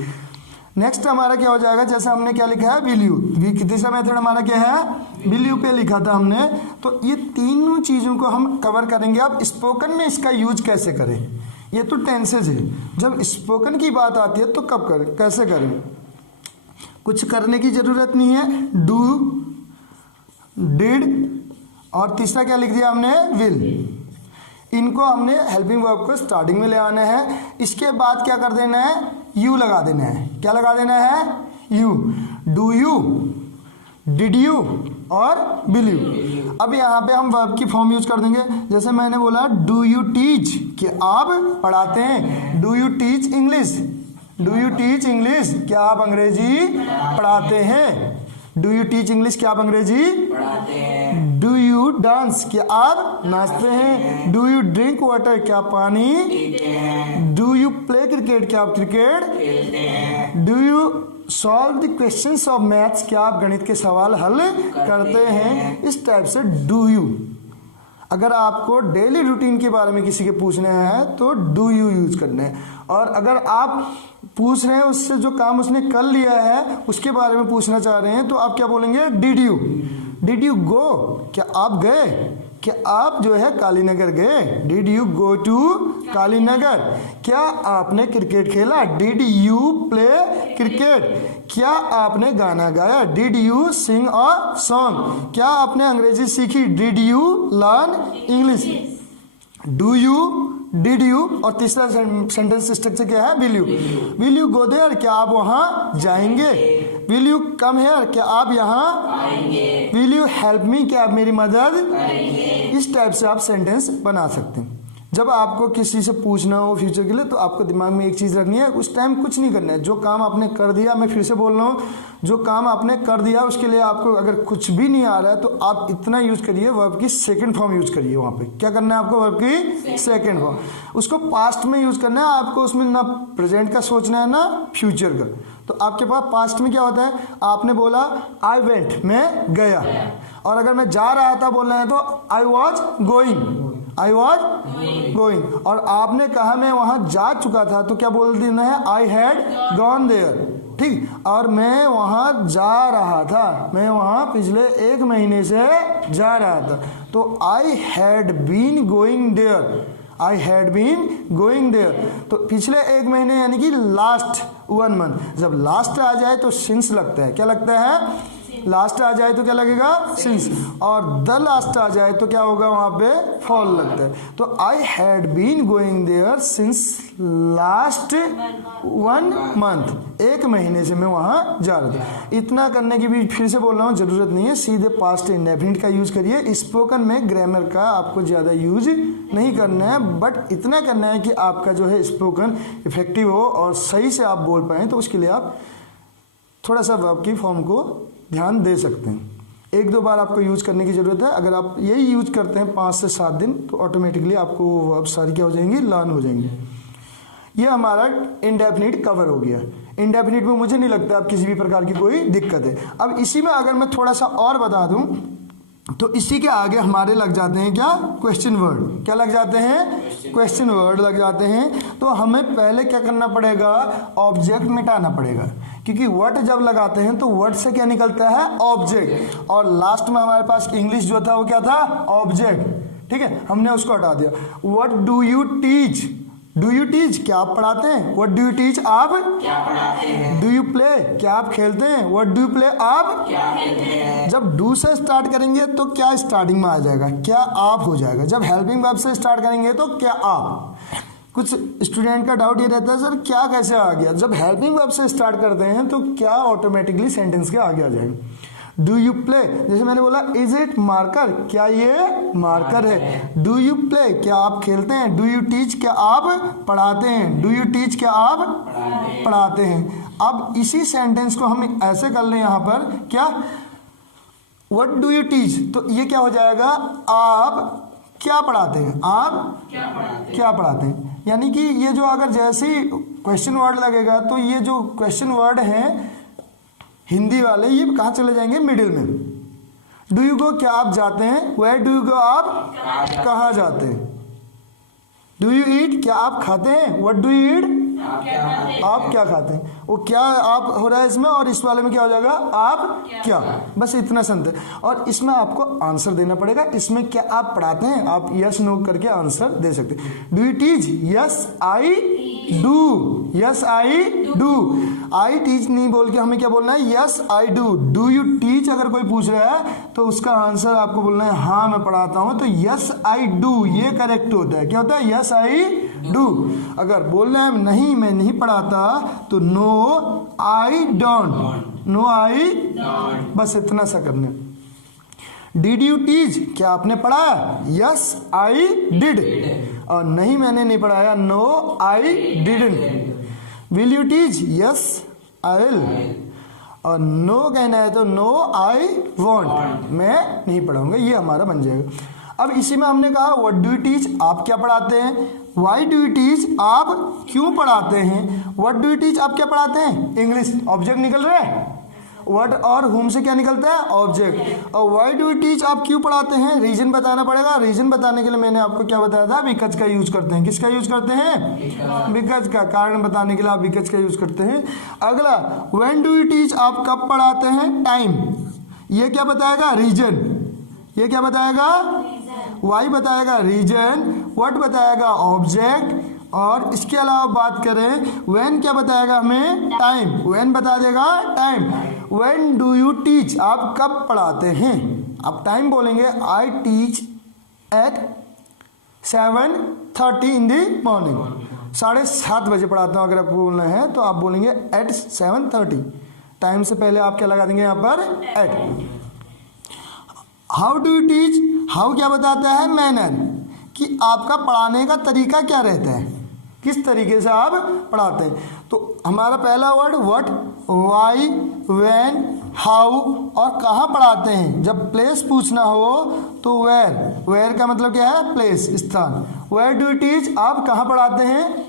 नेक्स्ट हमारा क्या हो जाएगा, जैसे हमने क्या लिखा है, विल यू, तीसरा मेथड हमारा क्या है, विल यू पे लिखा था हमने। तो ये तीनों चीज़ों को हम कवर करेंगे। अब स्पोकन में इसका यूज कैसे करें, ये तो टेंसेज है। जब स्पोकन की बात आती है तो कब करें, कैसे करें, कुछ करने की ज़रूरत नहीं है। डू, डिड, और तीसरा क्या लिख दिया हमने, विल। इनको हमने हेल्पिंग वर्ब को स्टार्टिंग में ले आना है। इसके बाद क्या कर देना है, यू लगा देना है। क्या लगा देना है, you. Do you, did you, और विल यू। अब यहाँ पे हम वर्ब की फॉर्म यूज कर देंगे। जैसे मैंने बोला डू यू टीच, कि आप पढ़ाते हैं। Do you teach English, do you teach English, क्या आप अंग्रेजी पढ़ाते हैं। डू यू टीच इंग्लिश, क्या आप अंग्रेजी पढ़ाते हैं। डू यू डांस, क्या आप नाचते हैं। डू यू ड्रिंक वाटर, क्या आप पानी पीते हैं। डू यू प्ले क्रिकेट, क्या आप क्रिकेट खेलते हैं। Do you solve the questions of maths, क्या आप गणित के सवाल हल करते हैं। इस टाइप से डू यू। अगर आपको डेली रूटीन के बारे में किसी के पूछने हैं तो डू यू यूज करने हैं। और अगर आप पूछ रहे हैं उससे जो काम उसने कर लिया है उसके बारे में पूछना चाह रहे हैं तो आप क्या बोलेंगे, did you. Did you go, क्या आप गए, क्या आप जो है कालीनगर गए। Did you go to Kalinagar. क्या आपने क्रिकेट खेला, डिड यू प्ले क्रिकेट। क्या आपने गाना गाया, did you sing a song. क्या आपने अंग्रेजी सीखी, did you learn English. Do you, did you, और तीसरा सेंटेंस स्ट्रक्चर क्या है, will you. Will you go there, क्या आप वहां जाएंगे। विल यू कम हेयर, क्या आप यहाँ आएंगे। विल यू हेल्प मी, क्या आप मेरी मदद करेंगे। इस टाइप से आप सेंटेंस बना सकते हैं। जब आपको किसी से पूछना हो फ्यूचर के लिए तो आपको दिमाग में एक चीज़ रखनी है, उस टाइम कुछ नहीं करना है। जो काम आपने कर दिया, मैं फिर से बोल रहा हूँ, जो काम आपने कर दिया उसके लिए आपको अगर कुछ भी नहीं आ रहा है तो आप इतना यूज करिए, वर्ब की सेकंड फॉर्म यूज करिए। वहाँ पे क्या करना है आपको, वर्ब की सेकंड फॉर्म। उसको पास्ट में यूज करना है आपको, उसमें ना प्रेजेंट का सोचना है ना फ्यूचर का। तो आपके पास पास्ट में क्या होता है, आपने बोला आई वेंट, मैं गया। और अगर मैं जा रहा था बोलना है तो I was going, I was going. और आपने कहा मैं वहां जा चुका था तो क्या बोल देना है, आई हैड गॉन देयर। ठीक, और मैं वहां जा रहा था, मैं वहां पिछले 1 महीने से जा रहा था तो I had been going there, I had been going there. तो पिछले 1 महीने यानी कि लास्ट 1 मंथ। जब लास्ट आ जाए तो सिंस लगता है, क्या लगता है, लास्ट आ जाए तो क्या लगेगा, सिंस। और द लास्ट आ जाए तो क्या होगा, वहां पे फॉल लगता है। तो I had been going there since last 1 month, 1 महीने से मैं वहां जा रहा था। इतना करने की भी फिर से बोल रहा हूँ जरूरत नहीं है, सीधे पास्ट इंडेफिनिट का यूज करिए। स्पोकन में ग्रामर का आपको ज्यादा यूज नहीं करना है, बट इतना करना है कि आपका जो है स्पोकन इफेक्टिव हो और सही से आप बोल पाएं। तो उसके लिए आप थोड़ा सा वर्ब की फॉर्म को ध्यान दे सकते हैं। 1-2 बार आपको यूज करने की जरूरत है। अगर आप यही यूज करते हैं 5 से 7 दिन तो ऑटोमेटिकली आपको वर्ब सारी क्या हो जाएंगी, लर्न हो जाएंगी। ये हमारा इंडेफिनिट कवर हो गया। इंडेफिनिट में मुझे नहीं लगता अब किसी भी प्रकार की कोई दिक्कत है। अब इसी में अगर मैं थोड़ा सा और बता दूं तो इसी के आगे हमारे लग जाते हैं क्या, क्वेश्चन वर्ड। क्या लग जाते हैं, क्वेश्चन वर्ड लग जाते हैं। तो हमें पहले क्या करना पड़ेगा, ऑब्जेक्ट मिटाना पड़ेगा, क्योंकि वर्ड जब लगाते हैं तो वर्ड से क्या निकलता है, ऑब्जेक्ट। और लास्ट में हमारे पास इंग्लिश जो था वो क्या था, ऑब्जेक्ट। ठीक है, हमने उसको हटा दिया। What do you teach, do you teach, क्या आप पढ़ाते हैं। व्हाट डू यू टीच, आप क्या पढ़ाते हैं। डू यू प्ले, क्या आप खेलते हैं। व्हाट डू यू प्ले, आप क्या खेलते हैं। जब डू से स्टार्ट करेंगे तो क्या स्टार्टिंग में आ जाएगा, क्या आप हो जाएगा। जब हेल्पिंग वर्ब से स्टार्ट करेंगे तो क्या आप। कुछ स्टूडेंट का डाउट ये रहता है सर क्या कैसे आ गया। जब हेल्पिंग वर्ब से स्टार्ट करते हैं तो क्या ऑटोमेटिकली सेंटेंस के आगे आ जाएगा। डू यू प्ले, जैसे मैंने बोला इज इट मार्कर, क्या ये मार्कर है। डू यू प्ले, क्या आप खेलते हैं। डू यू टीच, क्या आप पढ़ाते हैं। डू यू टीच, क्या आप पढ़ाते हैं। अब इसी सेंटेंस को हम ऐसे कर लें यहाँ पर, क्या व्हाट डू यू टीच, तो ये क्या हो जाएगा, आप क्या पढ़ाते हैं, आप क्या पढ़ाते हैं। यानी कि ये जो अगर जैसे ही क्वेश्चन वर्ड लगेगा तो ये जो क्वेश्चन वर्ड हैं हिंदी वाले ये कहाँ चले जाएंगे, मिडिल में। डू यू गो, क्या आप जाते हैं। वेयर डू यू गो, आप कहाँ जाते हैं। डू यू ईट, क्या आप खाते हैं। व्हाट डू यू ईट, आप क्या खाते हैं। वो क्या आप हो रहा है इसमें, और इस वाले में क्या हो जाएगा, आप क्या। बस इतना संत है। और इसमें आपको आंसर देना पड़ेगा। इसमें क्या आप पढ़ाते हैं, आप यस नो करके आंसर दे सकते हैं। Do you teach, yes I do, yes I do. I teach नहीं बोल के हमें क्या बोलना है, yes I do. Do you teach अगर कोई पूछ रहा है तो उसका आंसर आपको बोलना है हाँ मैं पढ़ाता हूं, तो यस आई डू ये करेक्ट होता है। क्या होता है, यस आई डू। अगर बोलना है नहीं मैं नहीं पढ़ाता तो नो आई डोंट, नो आई, बस इतना सा करना। डिड यू टीच, क्या आपने पढ़ाया? Yes I did. और नहीं मैंने नहीं पढ़ाया, no I didn't. Will you teach? Yes I will. और नो कहना है तो नो आई वॉन्ट, मैं नहीं पढ़ाऊंगा, ये हमारा बन जाएगा। अब इसी में हमने कहा व्हाट डू यू टीच, आप क्या पढ़ाते हैं? व्हाई डू यू टीच, आप क्यों पढ़ाते हैं? व्हाट डू यू टीच, आप क्या पढ़ाते हैं? इंग्लिश, ऑब्जेक्ट निकल रहा है। व्हाट और हुम से क्या निकलता है? ऑब्जेक्ट। और व्हाई डू यू टीच, आप क्यों पढ़ाते हैं? रीजन बताना पड़ेगा। रीजन बताने के लिए मैंने आपको क्या बताया था? बिकॉज का यूज करते हैं। किसका यूज करते हैं? बिकॉज का। कारण बताने के लिए आप बिकॉज का यूज करते हैं। अगला व्हेन डू यू टीच, आप कब पढ़ाते हैं? टाइम। ये क्या बताएगा? रीजन। ये क्या बताएगा? वाई बताएगा रीजन। व्हाट बताएगा? ऑब्जेक्ट। और इसके अलावा बात करें व्हेन क्या बताएगा हमें? टाइम। व्हेन बता देगा time. When do you teach, आप कब पढ़ाते हैं? आप टाइम बोलेंगे I teach at 7:30 in the morning, 7:30 बजे पढ़ाता हूँ। अगर आपको बोलना है तो आप बोलेंगे एट 7:30। टाइम से पहले आप क्या लगा देंगे यहाँ पर? At. How do you teach, how क्या बताता है? मैनर, कि आपका पढ़ाने का तरीका क्या रहता है, किस तरीके से आप पढ़ाते हैं। तो हमारा पहला word what, why, when, how और कहाँ पढ़ाते हैं। जब प्लेस पूछना हो तो वेयर। वेयर का मतलब क्या है? प्लेस, स्थान। वेयर डू यू टीच, आप कहाँ पढ़ाते हैं?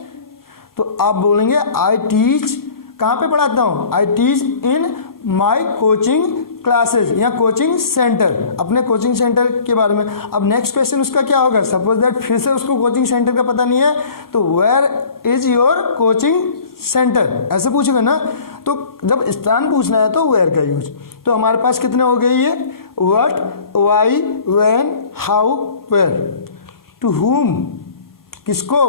तो आप बोलेंगे आई टीच, कहाँ पे पढ़ाता हूँ? I teach in my coaching classes या कोचिंग सेंटर, अपने कोचिंग सेंटर के बारे में। अब नेक्स्ट क्वेश्चन उसका क्या होगा? सपोज दैट फिर से उसको कोचिंग सेंटर का पता नहीं है, तो where is your coaching centre, ऐसे पूछेगा ना। तो जब स्थान पूछना है तो वेयर का यूज। तो हमारे पास कितने हो गए ये? What, why, when, how, where. To whom, किसको?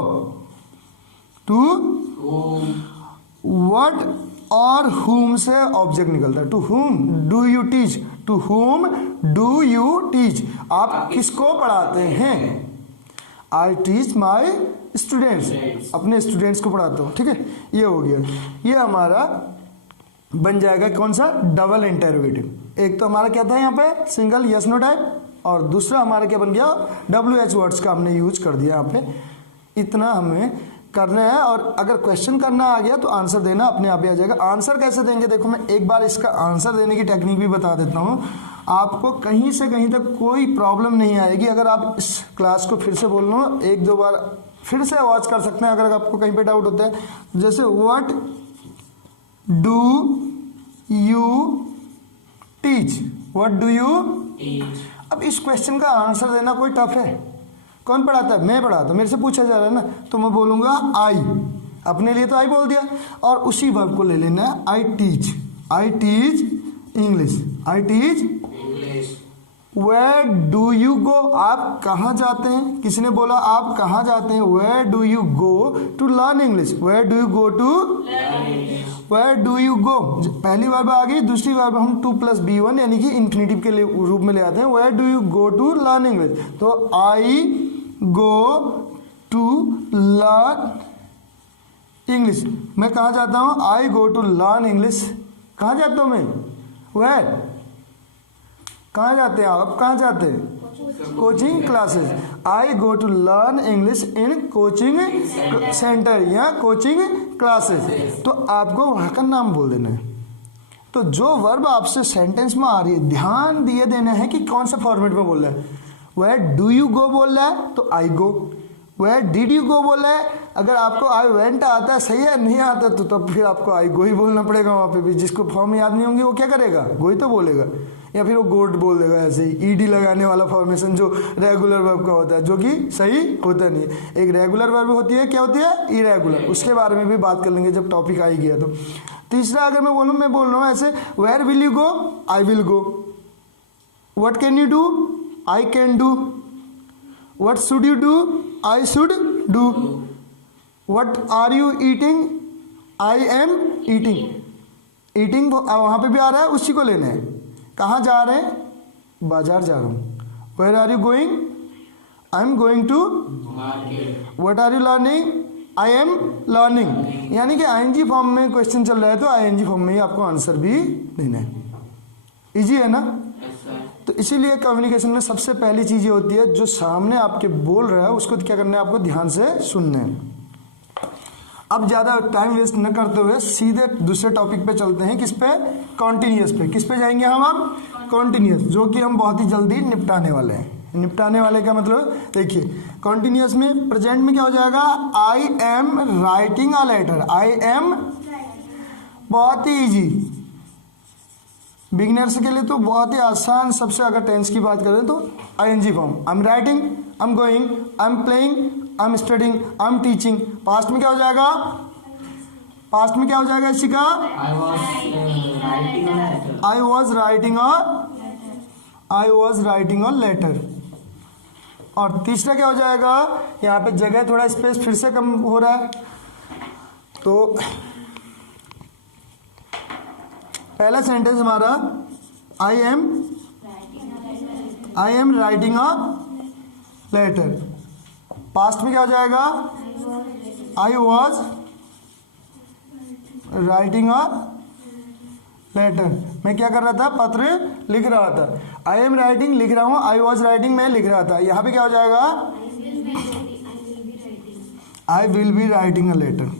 टू व्हाट और whom से ऑब्जेक्ट निकलता है। To whom do you teach, to whom do you teach, आप किसको पढ़ाते हैं? आई टीच माई स्टूडेंट्स, अपने स्टूडेंट्स को पढ़ाता हूँ। ठीक है, ये हो गया। ये हमारा बन जाएगा कौन सा? Double interrogative. एक तो हमारा क्या था यहाँ पे? सिंगल यस नो टाइप, और दूसरा हमारा क्या बन गया? WH वर्ड्स का हमने यूज कर दिया यहाँ पे। इतना हमें करना है, और अगर क्वेश्चन करना आ गया तो आंसर देना अपने आप ही आ जाएगा। आंसर कैसे देंगे? देखो मैं एक बार इसका आंसर देने की टेक्निक भी बता देता हूँ, आपको कहीं से कहीं तक कोई प्रॉब्लम नहीं आएगी। अगर आप इस क्लास को फिर से बोल लो, एक दो बार फिर से वॉच कर सकते हैं अगर आपको कहीं पे डाउट होता है। जैसे what do you teach, what do you. अब इस क्वेश्चन का आंसर देना कोई टफ है? कौन पढ़ाता है? मैं पढ़ाता हूँ, मेरे से पूछा जा रहा है ना, तो मैं बोलूँगा आई, अपने लिए तो आई बोल दिया, और उसी वर्ब को ले लेना है I teach. I teach English, I teach English. Where do you go, आप कहाँ जाते हैं? किसने बोला आप कहाँ जाते हैं? Where do you go to learn English, where do you go to, where do you go. पहली वर्ब आ गई, दूसरी वर्ब हम 2+B1 यानी कि इंफिनिटिव के रूप में ले आते हैं। Where do you go to learn English, तो I go to learn English. मैं कहाँ जाता हूँ? I go to learn English. कहाँ जाता हूँ मैं? वेयर, कहाँ जाते हैं आप? कहाँ जाते हैं? Coaching classes. I go to learn English in coaching centre या कोचिंग क्लासेस। तो आपको वहाँ का नाम बोल देना है। तो जो वर्ब आपसे सेंटेंस में आ रही है, ध्यान दिए देना है कि कौन सा फॉर्मेट में बोल रहा है। वेयर डू यू गो बोल रहा है तो I go. Where did you गो बोल रहा है, अगर आपको आई वेंट आता है, सही है, नहीं आता तो तब फिर आपको आई गो ही बोलना पड़ेगा। वहाँ पे भी जिसको फॉर्म याद नहीं होंगे वो क्या करेगा? गो ही तो बोलेगा, या फिर वो गोट बोल देगा। ऐसे ही ईडी लगाने वाला फॉर्मेशन जो रेगुलर वर्ब का होता है, जो कि सही होता नहीं है। एक रेगुलर वर्ब होती है, क्या होती है? इरेगुलर। उसके बारे में भी बात कर लेंगे जब टॉपिक आ ही गया तो। तीसरा अगर मैं बोलूँ, मैं बोल रहा हूँ ऐसे, where will you go, I will go. What can you do, I can do. What should you do, I should do. What are you eating, I am eating. Eating वहाँ पे भी आ रहा है, उसी को लेना है। कहाँ जा रहे हैं? बाजार जा रहा हूँ। Where are you going, I am going to market. What are you learning, I am learning. यानी कि आईएनजी फॉर्म में क्वेश्चन चल रहा है तो आईएनजी फॉर्म में ही आपको आंसर भी देना है। इजी है ना? तो इसीलिए कम्युनिकेशन में सबसे पहली चीज़ ये होती है, जो सामने आपके बोल रहा है उसको क्या करना है, आपको ध्यान से सुनना है। अब ज़्यादा टाइम वेस्ट न करते हुए सीधे दूसरे टॉपिक पे चलते हैं, किस पे, कॉन्टिन्यूस पे। किस पे जाएंगे हम अब, कॉन्टिन्यूस, जो कि हम बहुत ही जल्दी निपटाने वाले हैं। निपटाने वाले का मतलब देखिए, कॉन्टिन्यूस में प्रेजेंट में क्या हो जाएगा, I am writing a letter. I am बहुत ही इजी, बिगिनर्स के लिए तो बहुत ही आसान। सबसे अगर टेंस की बात करें तो ING form, I am writing, I am going, I am playing, I am studying, I am teaching. Past में क्या हो जाएगा, पास्ट में क्या हो जाएगा इसी का, I was writing a letter. और तीसरा क्या हो जाएगा, यहाँ पे जगह थोड़ा स्पेस फिर से कम हो रहा है, तो पहला सेंटेंस हमारा I am writing a letter. Past में क्या हो जाएगा, I was writing a letter. मैं क्या कर रहा था, पत्र लिख रहा था। आई एम राइटिंग लिख रहा हूँ, आई वॉज राइटिंग मैं लिख रहा था। यहाँ पे क्या हो जाएगा, I will be writing a letter.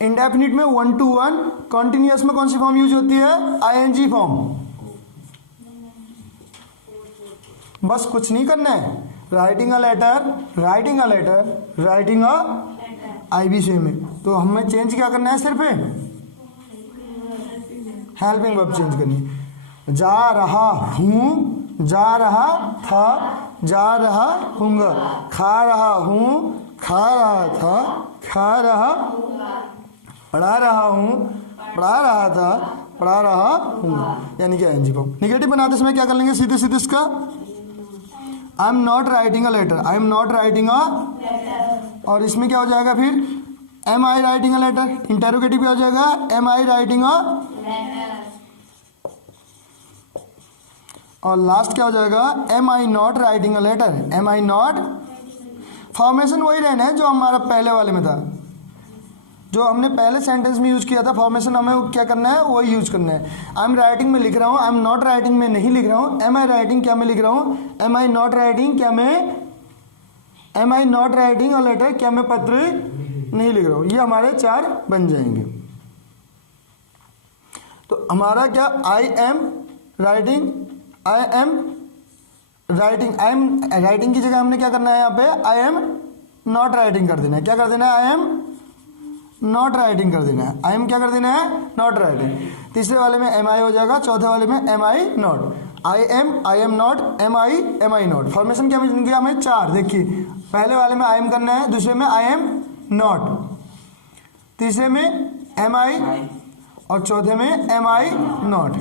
Indefinite में 1 to 1, कॉन्टिन्यूअस में कौन सी फॉर्म यूज होती है, आईएनजी फॉर्म। बस कुछ नहीं करना है, writing a letter, writing a letter, writing a, I भी सेम है, तो हमें चेंज क्या करना है, सिर्फ हेल्पिंग वर्ब चेंज करनी है। जा रहा हूँ, जा रहा था, जा रहा हूँगा, खा रहा हूँ, खा रहा था, खा रहा, पढ़ा रहा हूँ, पढ़ा रहा था, पढ़ा रहा हूँ, यानी कि आईएनजी फॉर्म। निगेटिव बनाते समय क्या कर लेंगे, सीधे सीधे इसका, I am not writing a letter, I am not writing a, और इसमें क्या हो जाएगा फिर, am I writing a letter. Interrogative क्या हो जाएगा, एम आई राइटिंग अ, और लास्ट क्या हो जाएगा, am I not writing a letter, am I not. Formation वही रहना है जो हमारा पहले वाले में था, जो हमने पहले सेंटेंस में यूज किया था। फॉर्मेशन हमें क्या करना है, वही यूज करना है। आई एम राइटिंग में लिख रहा हूँ, आई एम नॉट राइटिंग में नहीं लिख रहा हूँ। एम आई राइटिंग क्या मैं लिख रहा हूँ, एम आई नॉट राइटिंग क्या मैं, am I not writing a letter क्या मैं पत्र नहीं लिख रहा हूँ। ये हमारे 4 बन जाएंगे। तो हमारा क्या, आई am writing, I am writing, I am writing की जगह हमने क्या करना है, यहाँ पे आई एम नॉट राइटिंग कर देना है। क्या कर देना है, आई एम नॉट राइटिंग कर देना है। आई एम क्या कर देना है, नॉट राइटिंग। तीसरे वाले में एम आई हो जाएगा, चौथे वाले में am I not. I am not, am I not. Formation क्या मिल गया हमें, 4। देखिए पहले वाले में आई एम करना है, दूसरे में आई एम नॉट, तीसरे में एम आई, और चौथे में एम आई नॉट।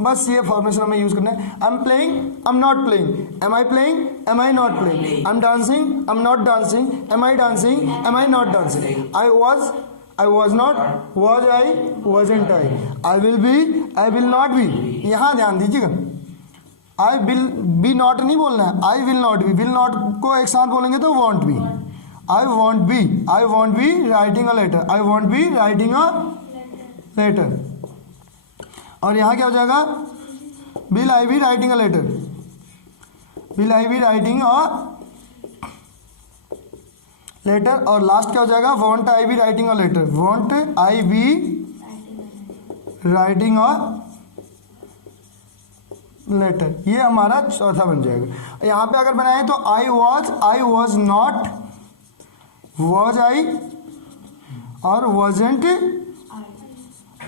बस ये फॉर्मेशन हमें यूज करना है। I am playing, I am not playing, am I playing, am I not playing, I am dancing, I am not dancing, am I dancing, am I not dancing, I was not, was I, wasn't I, I will be, I will not be. यहाँ ध्यान दीजिएगा, आई will B not नहीं बोलना है, I will not be. Will not को एक साथ बोलेंगे तो won't be. I won't be writing a letter, I won't be writing a letter. और यहाँ क्या हो जाएगा, will I be writing a letter, will I be writing a letter. और लास्ट क्या हो जाएगा, won't I be writing a letter, won't I be writing a letter. ये हमारा चौथा बन जाएगा। यहाँ पे अगर बनाए तो I was not, was I, और wasn't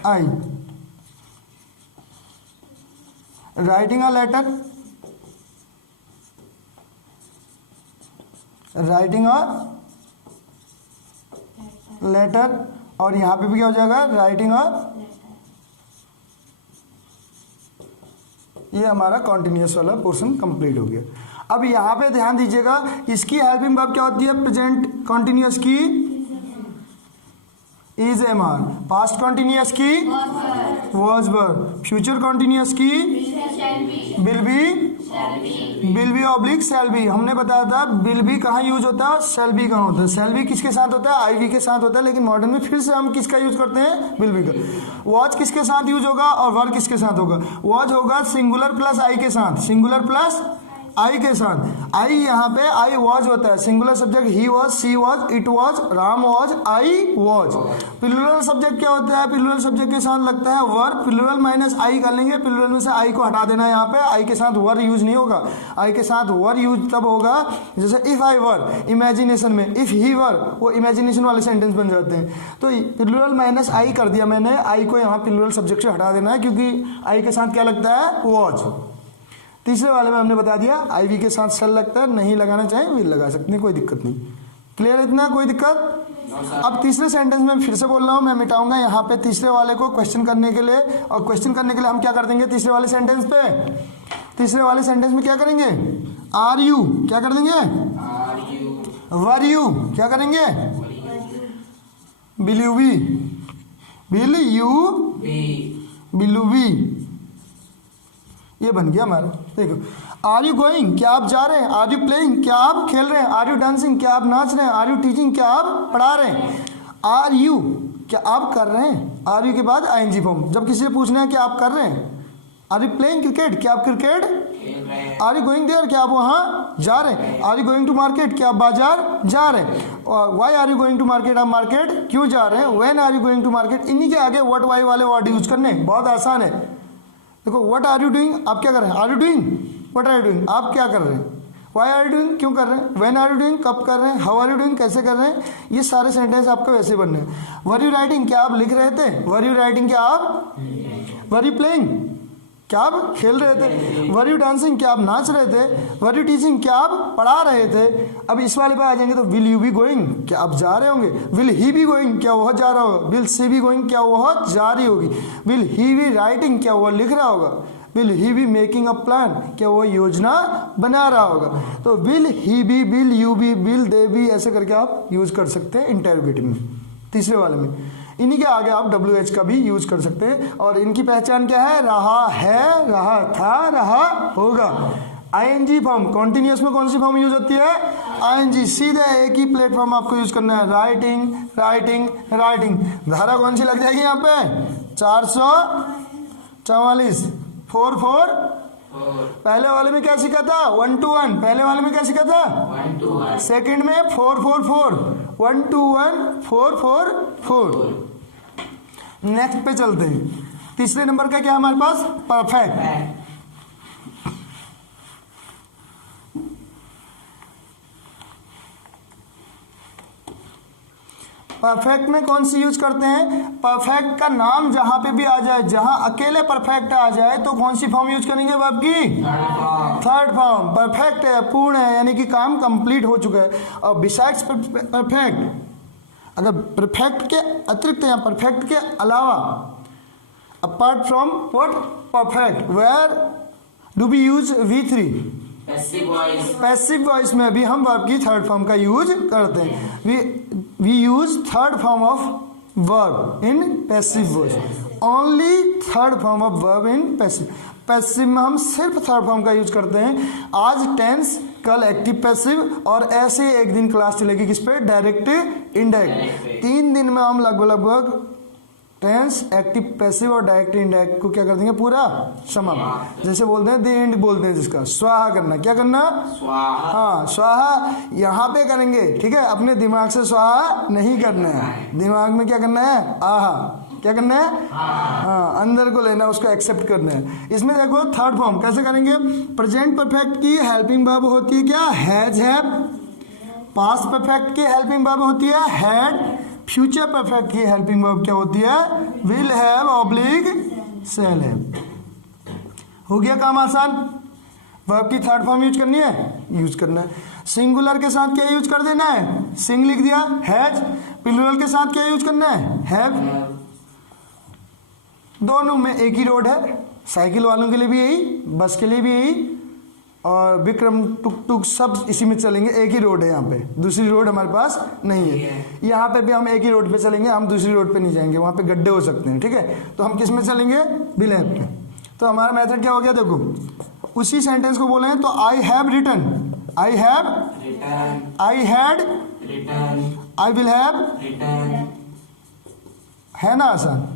I, writing a letter, writing a letter. और यहाँ पे भी क्या हो जाएगा, राइटिंग अ। ये हमारा कॉन्टिन्यूस वाला पोर्शन कंप्लीट हो गया। अब यहाँ पे ध्यान दीजिएगा, इसकी हेल्पिंग वर्ब क्या होती है, प्रेजेंट कॉन्टिन्यूस की, is am are. Past continuous की वॉज वर। फ्यूचर कॉन्टिन्यूस की will be oblique shall be. हमने बताया था विल बी कहाँ यूज होता है, शैल बी कहाँ होता है। शैल बी किसके साथ होता है, आई वी के साथ होता है, लेकिन मॉडर्न में फिर से हम किसका यूज करते हैं, विल बी का। वॉज किसके साथ यूज होगा और वर किसके साथ होगा, वॉज होगा सिंगुलर प्लस आई के साथ, सिंगुलर प्लस आई के साथ। आई यहाँ पे आई वॉज होता है, सिंगुलर सब्जेक्ट ही was, she was, it was, Ram was, I was. Plural subject क्या होता है, प्लूरल सब्जेक्ट के साथ लगता है वर। प्लूरल माइनस आई कर लेंगे, प्लूरल में से आई को हटा देना है। यहाँ पे आई के साथ वर यूज नहीं होगा, आई के साथ वर यूज तब होगा जैसे इफ आई वर इमेजिनेशन में, इफ ही वर, वो इमेजिनेशन वाले सेंटेंस बन जाते हैं। तो प्लूरल माइनस आई कर दिया मैंने, आई को यहाँ प्लूरल सब्जेक्ट से हटा देना है क्योंकि आई के साथ क्या लगता है, वॉज। तीसरे वाले में हमने बता दिया आई वी के साथ शैल लगता है, नहीं लगाना चाहे विल लगा सकते हैं, कोई दिक्कत नहीं। क्लियर है इतना, कोई दिक्कत। अब तीसरे सेंटेंस में फिर से बोल रहा हूँ, मैं मिटाऊंगा यहाँ पे तीसरे वाले को क्वेश्चन करने के लिए। और क्वेश्चन करने के लिए हम क्या कर देंगे तीसरे वाले सेंटेंस पे, तीसरे वाले सेंटेंस में क्या करेंगे, आर यू क्या कर देंगे, वर यू क्या करेंगे, will you be, will you will you be, ये बन गया हमारा। देखो, आर यू गोइंग क्या आप जा रहे हैं, आर यू प्लेइंग क्या आप खेल रहे हैं, आर यू डांसिंग क्या आप नाच रहे हैं, आर यू टीचिंग क्या आप पढ़ा रहे हैं, आर यू क्या आप कर रहे हैं, आर यू के बाद आईएनजी फॉर्म। जब किसी से पूछना है क्या आप कर रहे हैं, आर यू प्लेइंग क्रिकेट क्या आप cricket, are you going there क्या आप वहाँ जा रहे हैं, are you going to market क्या आप बाजार जा रहे हैं, और why are you going to market आप मार्केट क्यों जा रहे हैं, when are you going to market. इन्हीं के आगे व्हाट वाई वाले वर्ड यूज करने, बहुत आसान है। देखो, व्हाट आर यू डूइंग आप क्या कर रहे हैं, are you doing, what are you doing आप क्या कर रहे हैं, वाई आर यू डूइंग क्यों कर रहे हैं, व्हेन आर यू डूइंग कब कर रहे हैं, हाउ आर यू डूइंग कैसे कर रहे हैं। ये सारे सेंटेंस आपको वैसे बनने हैं। वर यू राइटिंग क्या आप लिख रहे थे, वर यू राइटिंग क्या आप, वर यू प्लेइंग क्या आप खेल रहे थे, वर यू डांसिंग क्या आप नाच रहे थे, वर यू टीचिंग क्या आप पढ़ा रहे थे। अब इस वाले पे आ जाएंगे तो विल यू बी गोइंग क्या आप जा रहे होंगे, विल ही बी गोइंग क्या वह जा रहा होगा, विल सी बी गोइंग क्या वह जा रही होगी, विल ही बी राइटिंग क्या वह लिख रहा होगा, will he be making a plan क्या वो योजना बना रहा होगा। तो will he be, will you be, will they be, ऐसे करके आप यूज कर सकते हैं इंटरोगेटिव में, तीसरे वाले में। इन्हीं के आगे आप WH का भी यूज कर सकते हैं। और इनकी पहचान क्या है, रहा है, रहा था, रहा होगा। आईएनजी फॉर्म, कॉन्टिन्यूस में कौन सी फॉर्म यूज होती है, आईएनजी। सीधे एक ही प्लेटफॉर्म आपको यूज करना है, राइटिंग राइटिंग राइटिंग। धारा कौन सी लग जाएगी यहाँ पे, 444 4 4। पहले वाले में क्या सीखा था, 1 to 1। पहले वाले में क्या सीखा था, 1 to 1। सेकंड में 4 4 4, 1 to 1 4 4 4। नेक्स्ट पे चलते हैं। तीसरे नंबर का क्या है हमारे पास, परफेक्ट। परफेक्ट में कौन सी यूज करते हैं, परफेक्ट का नाम जहां पे भी आ जाए, जहां अकेले परफेक्ट आ जाए तो कौन सी फॉर्म यूज करेंगे वर्ब की, थर्ड फॉर्म। परफेक्ट है, पूर्ण है, यानी कि काम कंप्लीट हो चुका है। और बिसाइड्स परफेक्ट, अगर परफेक्ट के अतिरिक्त या परफेक्ट के अलावा, apart from what perfect, where do we use V3, passive voice में भी हम वर्ब की थर्ड फॉर्म का यूज करते हैं। We use third form of verb in passive voice, only third form of verb in passive. Passive में हम सिर्फ थर्ड फॉर्म का यूज करते हैं। आज टेंस, कल एक्टिव पैसिव, और ऐसे एक दिन क्लास चलेगी किस पे, डायरेक्ट इनडायरेक्ट। 3 दिन में हम लगभग टेंस, एक्टिव पैसिव और डायरेक्ट इनडायरेक्ट को क्या कर देंगे, पूरा समाप्त। जैसे बोलते हैं द एंड बोलते हैं जिसका, स्वाहा करना, क्या करना, स्वाहा। हाँ, स्वाहा यहाँ पे करेंगे, ठीक है। अपने दिमाग से स्वाहा नहीं करना है, दिमाग में क्या करना है, आहा, क्या करना है, हाँ, अंदर को लेना, उसको एक्सेप्ट करना है। इसमें देखो थर्ड फॉर्म कैसे करेंगे, प्रेजेंट परफेक्ट की हेल्पिंग वर्ब होती है क्या, हैज हैव। पास्ट परफेक्ट की हेल्पिंग वर्ब होती है हैड। फ्यूचर परफेक्ट की हेल्पिंग वर्ब क्या होती है, will have oblique shall have. हो गया काम आसान। वर्ब की थर्ड फॉर्म यूज करनी है, यूज करना है। सिंगुलर के साथ क्या यूज कर देना है, सिंग लिख दिया, हैज। प्लूरल के साथ क्या यूज करना है, हैव। दोनों में एक ही रोड है, साइकिल वालों के लिए भी यही, बस के लिए भी यही, और विक्रम टुक टुक सब इसी में चलेंगे। एक ही रोड है यहाँ पे, दूसरी रोड हमारे पास नहीं है। यहाँ पे भी हम एक ही रोड पे चलेंगे, हम दूसरी रोड पे नहीं जाएंगे, वहाँ पे गड्ढे हो सकते हैं, ठीक है। तो हम किस में चलेंगे, बी लैब पे। तो हमारा मेथड क्या हो गया, देखो उसी सेंटेंस को बोले हैं तो I have written, I have, return, I had, return, I will have, return, है ना आसान।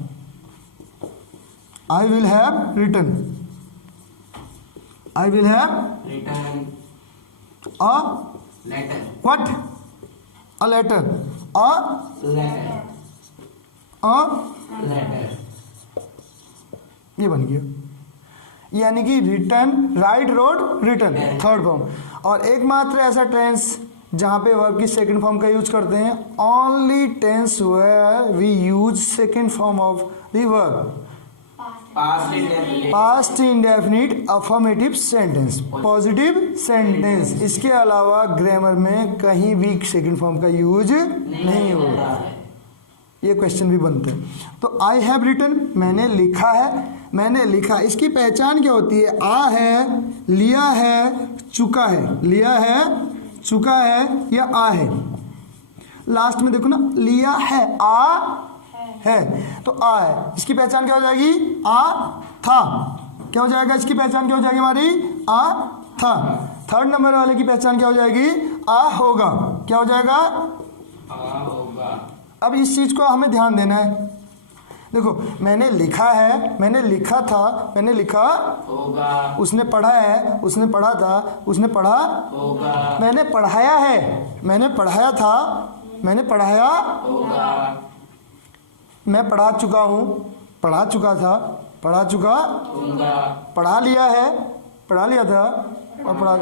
I will have written, I will have return, a letter, what, a letter, a letter, letter, ये बन गया। यानी कि return, write, wrote, return, third form. और एकमात्र ऐसा टेंस जहां पे वर्ब की सेकंड फॉर्म का यूज करते हैं, only tense where we use second form of the verb, past indefinite, past indefinite affirmative sentence, positive sentence. इसके अलावा ग्रामर में कहीं भी सेकंड फॉर्म का यूज नहीं होगा। ये क्वेश्चन भी बनते हैं। तो आई हैव रिटन, मैंने लिखा है, मैंने लिखा, इसकी पहचान क्या होती है, आ है, लिया है, चुका है, लिया है, चुका है या आ है। लास्ट में देखो ना, लिया है, आ है, तो आ है, इसकी पहचान क्या हो जाएगी, आ था। क्या हो जाएगा, इसकी पहचान क्या हो जाएगी हमारी, आ था। थर्ड नंबर वाले की पहचान क्या हो जाएगी, आ होगा। क्या हो जाएगा, आ होगा। अब इस चीज को हमें ध्यान देना है। देखो मैंने लिखा है, मैंने लिखा था, मैंने लिखा होगा, उसने पढ़ा है, उसने पढ़ा था, उसने पढ़ा होगा, मैंने पढ़ाया है, मैंने पढ़ाया था, मैंने पढ़ाया, होगा, मैं पढ़ा चुका हूँ, पढ़ा चुका था, पढ़ा चुका, होगा, पढ़ा लिया है, पढ़ा लिया था, और पढ़ा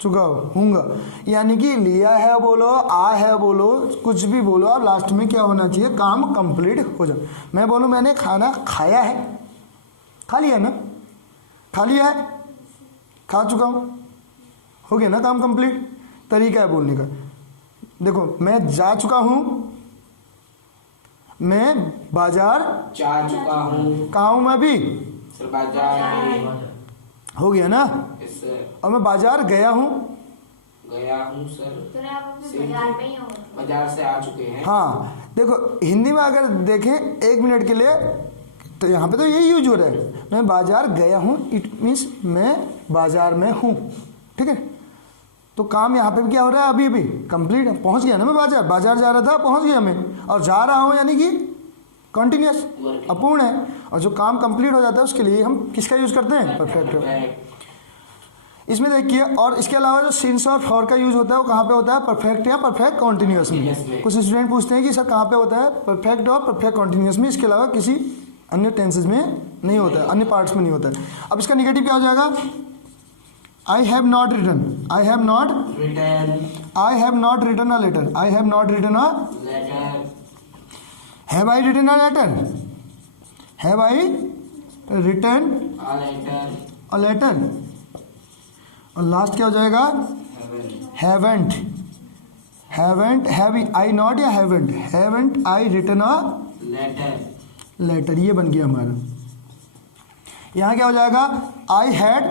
चुका हूँगा। यानी कि लिया है बोलो, आ है बोलो, कुछ भी बोलो, अब लास्ट में क्या होना चाहिए, काम कंप्लीट हो जाए। मैं बोलूँ मैंने खाना खाया है, खा लिया ना, खा लिया है, खा चुका हूँ, हो गया ना काम कंप्लीट। तरीका है बोलने का। देखो मैं जा चुका हूँ, मैं बाजार जा चुका हूँ, कहाँ हूँ मैं अभी, सर बाजार में, हो गया ना। इस सर और मैं बाजार गया हूँ, गया हूँ सर, तो आप अपने बाजार में ही हो। बाजार से आ चुके हैं। हाँ देखो हिंदी में अगर देखें एक मिनट के लिए तो यहाँ पे तो यही यूज हो रहा है, मैं बाजार गया हूँ, इट मीन्स मैं बाजार में हूँ, ठीक है। तो काम यहाँ पे भी क्या हो रहा है, अभी अभी कंप्लीट है, पहुँच गया ना मैं बाजार, बाजार जा रहा था, पहुँच गया मैं, और जा रहा हूँ यानी कि कंटिन्यूस, अपूर्ण है। और जो काम कंप्लीट हो जाता है उसके लिए हम किसका यूज करते हैं, परफेक्ट। इसमें देखिए, और इसके अलावा जो सिंस और फॉर का यूज होता है वो कहाँ पे होता है, परफेक्ट या परफेक्ट कॉन्टिन्यूस में। कुछ स्टूडेंट पूछते हैं कि सर कहाँ पे होता है, परफेक्ट और परफेक्ट कॉन्टिन्यूस में, इसके अलावा किसी अन्य टेंसेज में नहीं होता है, अन्य पार्ट्स में नहीं होता है। अब इसका निगेटिव क्या हो जाएगा, I have not written, I have not written, I have not written a letter, I have not written a, letter, have I written a letter, have I written a letter, a letter. और last क्या हो जाएगा, heaven, haven't, haven't, have I not या haven't, haven't I written a letter, letter, ये बन गया हमारा। यहाँ क्या हो जाएगा, I had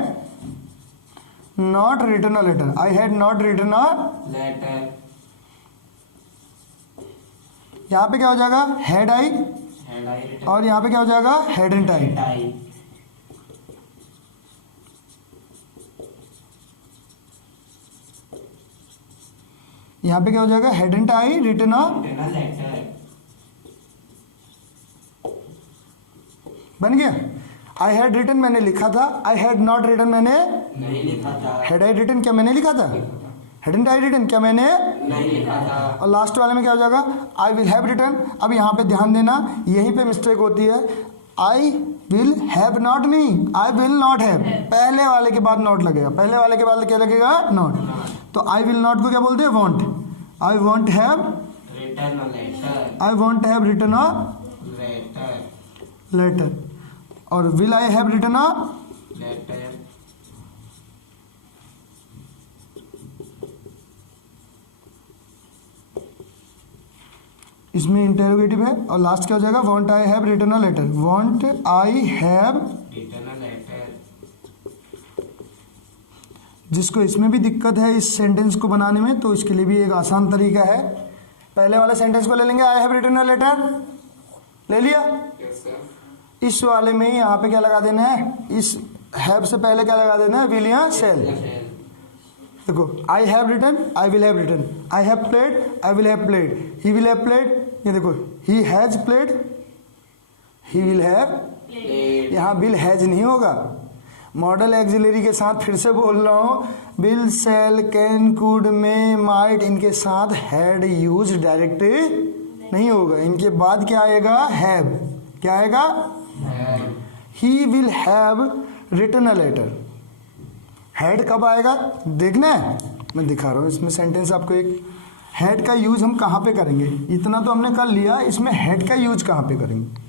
not written a letter, I had not written a, letter, यहाँ पे क्या हो जाएगा, had I, had I written, और यहाँ पे क्या हो जाएगा, हैडंट आई। had I, यहाँ पे क्या हो जाएगा, hadn't I written a, written a letter, बन गया। आई हैड रिटन मैंने लिखा था, आई हैड नॉट रिटन मैंने, नहीं लिखा था, हैड आई रिटन क्या मैंने लिखा था, हैडंट आई रिटन क्या मैंने, नहीं लिखा था, और लास्ट वाले में क्या हो जाएगा, आई विल हैव रिटन। अब यहाँ पे ध्यान देना, यहीं पे मिस्टेक होती है, आई विल हैव नॉट नहीं, आई विल नॉट हैव, पहले वाले के बाद नॉट लगेगा, पहले वाले के बाद क्या लगेगा, नॉट। तो आई विल नॉट को क्या बोलते हैं, won't, I won't have, written a letter, I won't have written a letter, letter, और will I have written a, letter, इसमें इंटेरोगेटिव है, और लास्ट क्या हो जाएगा, won't I have written a letter, won't I have written a letter, जिसको इसमें भी दिक्कत है इस सेंटेंस को बनाने में, तो इसके लिए भी एक आसान तरीका है। पहले वाले सेंटेंस को ले लेंगे, I have written a letter, ले लिया। Yes, sir. इस वाले में यहाँ पे क्या लगा देना है, इस हैव से पहले क्या लगा देना है, विल या शैल। देखो, I have written, I will have written, I have played, I will have played, he will have played, ये देखो he has played, he will have, Played. यहाँ विल हैज नहीं होगा। मॉडल एक्सिलरी के साथ फिर से बोल रहा हूँ, will, shall, can, could, may, might, इनके साथ हैड यूज डायरेक्ट नहीं होगा। इनके बाद क्या आएगा, हैव। क्या आएगा, Have. He will have written a letter. Had कब आएगा देखना है, मैं दिखा रहा हूँ इसमें सेंटेंस आपको। एक हैड का यूज हम कहाँ पे करेंगे, इतना तो हमने कर लिया, इसमें हैड का यूज कहाँ पे करेंगे।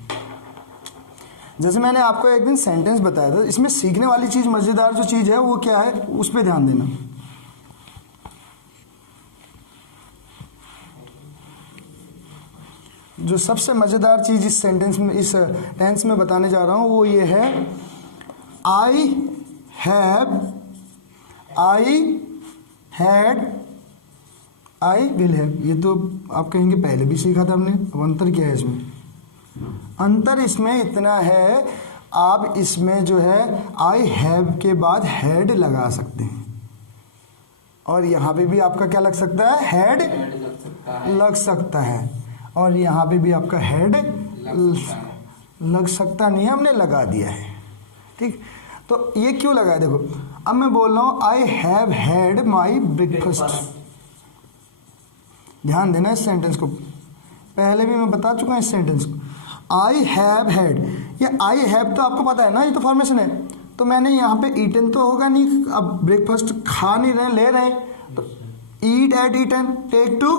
जैसे मैंने आपको एक दिन सेंटेंस बताया था, इसमें सीखने वाली चीज़, मज़ेदार जो चीज़ है वो क्या है, उस पर ध्यान देना। जो सबसे मज़ेदार चीज़ इस सेंटेंस में, इस टेंस में बताने जा रहा हूँ वो ये है, I have, I had, I will have. ये तो आप कहेंगे पहले भी सीखा था हमने, अब अंतर क्या है इसमें। अंतर इसमें इतना है, आप इसमें जो है आई हैव के बाद हैड लगा सकते हैं, और यहाँ पे भी आपका क्या लग सकता है, हैड Had लग सकता है. लग सकता है, और यहाँ पे भी आपका हेड लग सकता है. लग सकता नहीं है, हमने लगा दिया है। ठीक, तो ये क्यों लगा है, देखो अब मैं बोल रहा हूँ I have had my breakfast. ध्यान देना इस सेंटेंस को, पहले भी मैं बता चुका हूँ इस सेंटेंस को। आई हैव हैड, ये आई हैव तो आपको पता है ना, ये तो फॉर्मेशन है, तो मैंने यहाँ पे ईटन तो होगा नहीं, अब ब्रेकफास्ट खा नहीं रहे, ले रहे, तो eat ate eaten, take took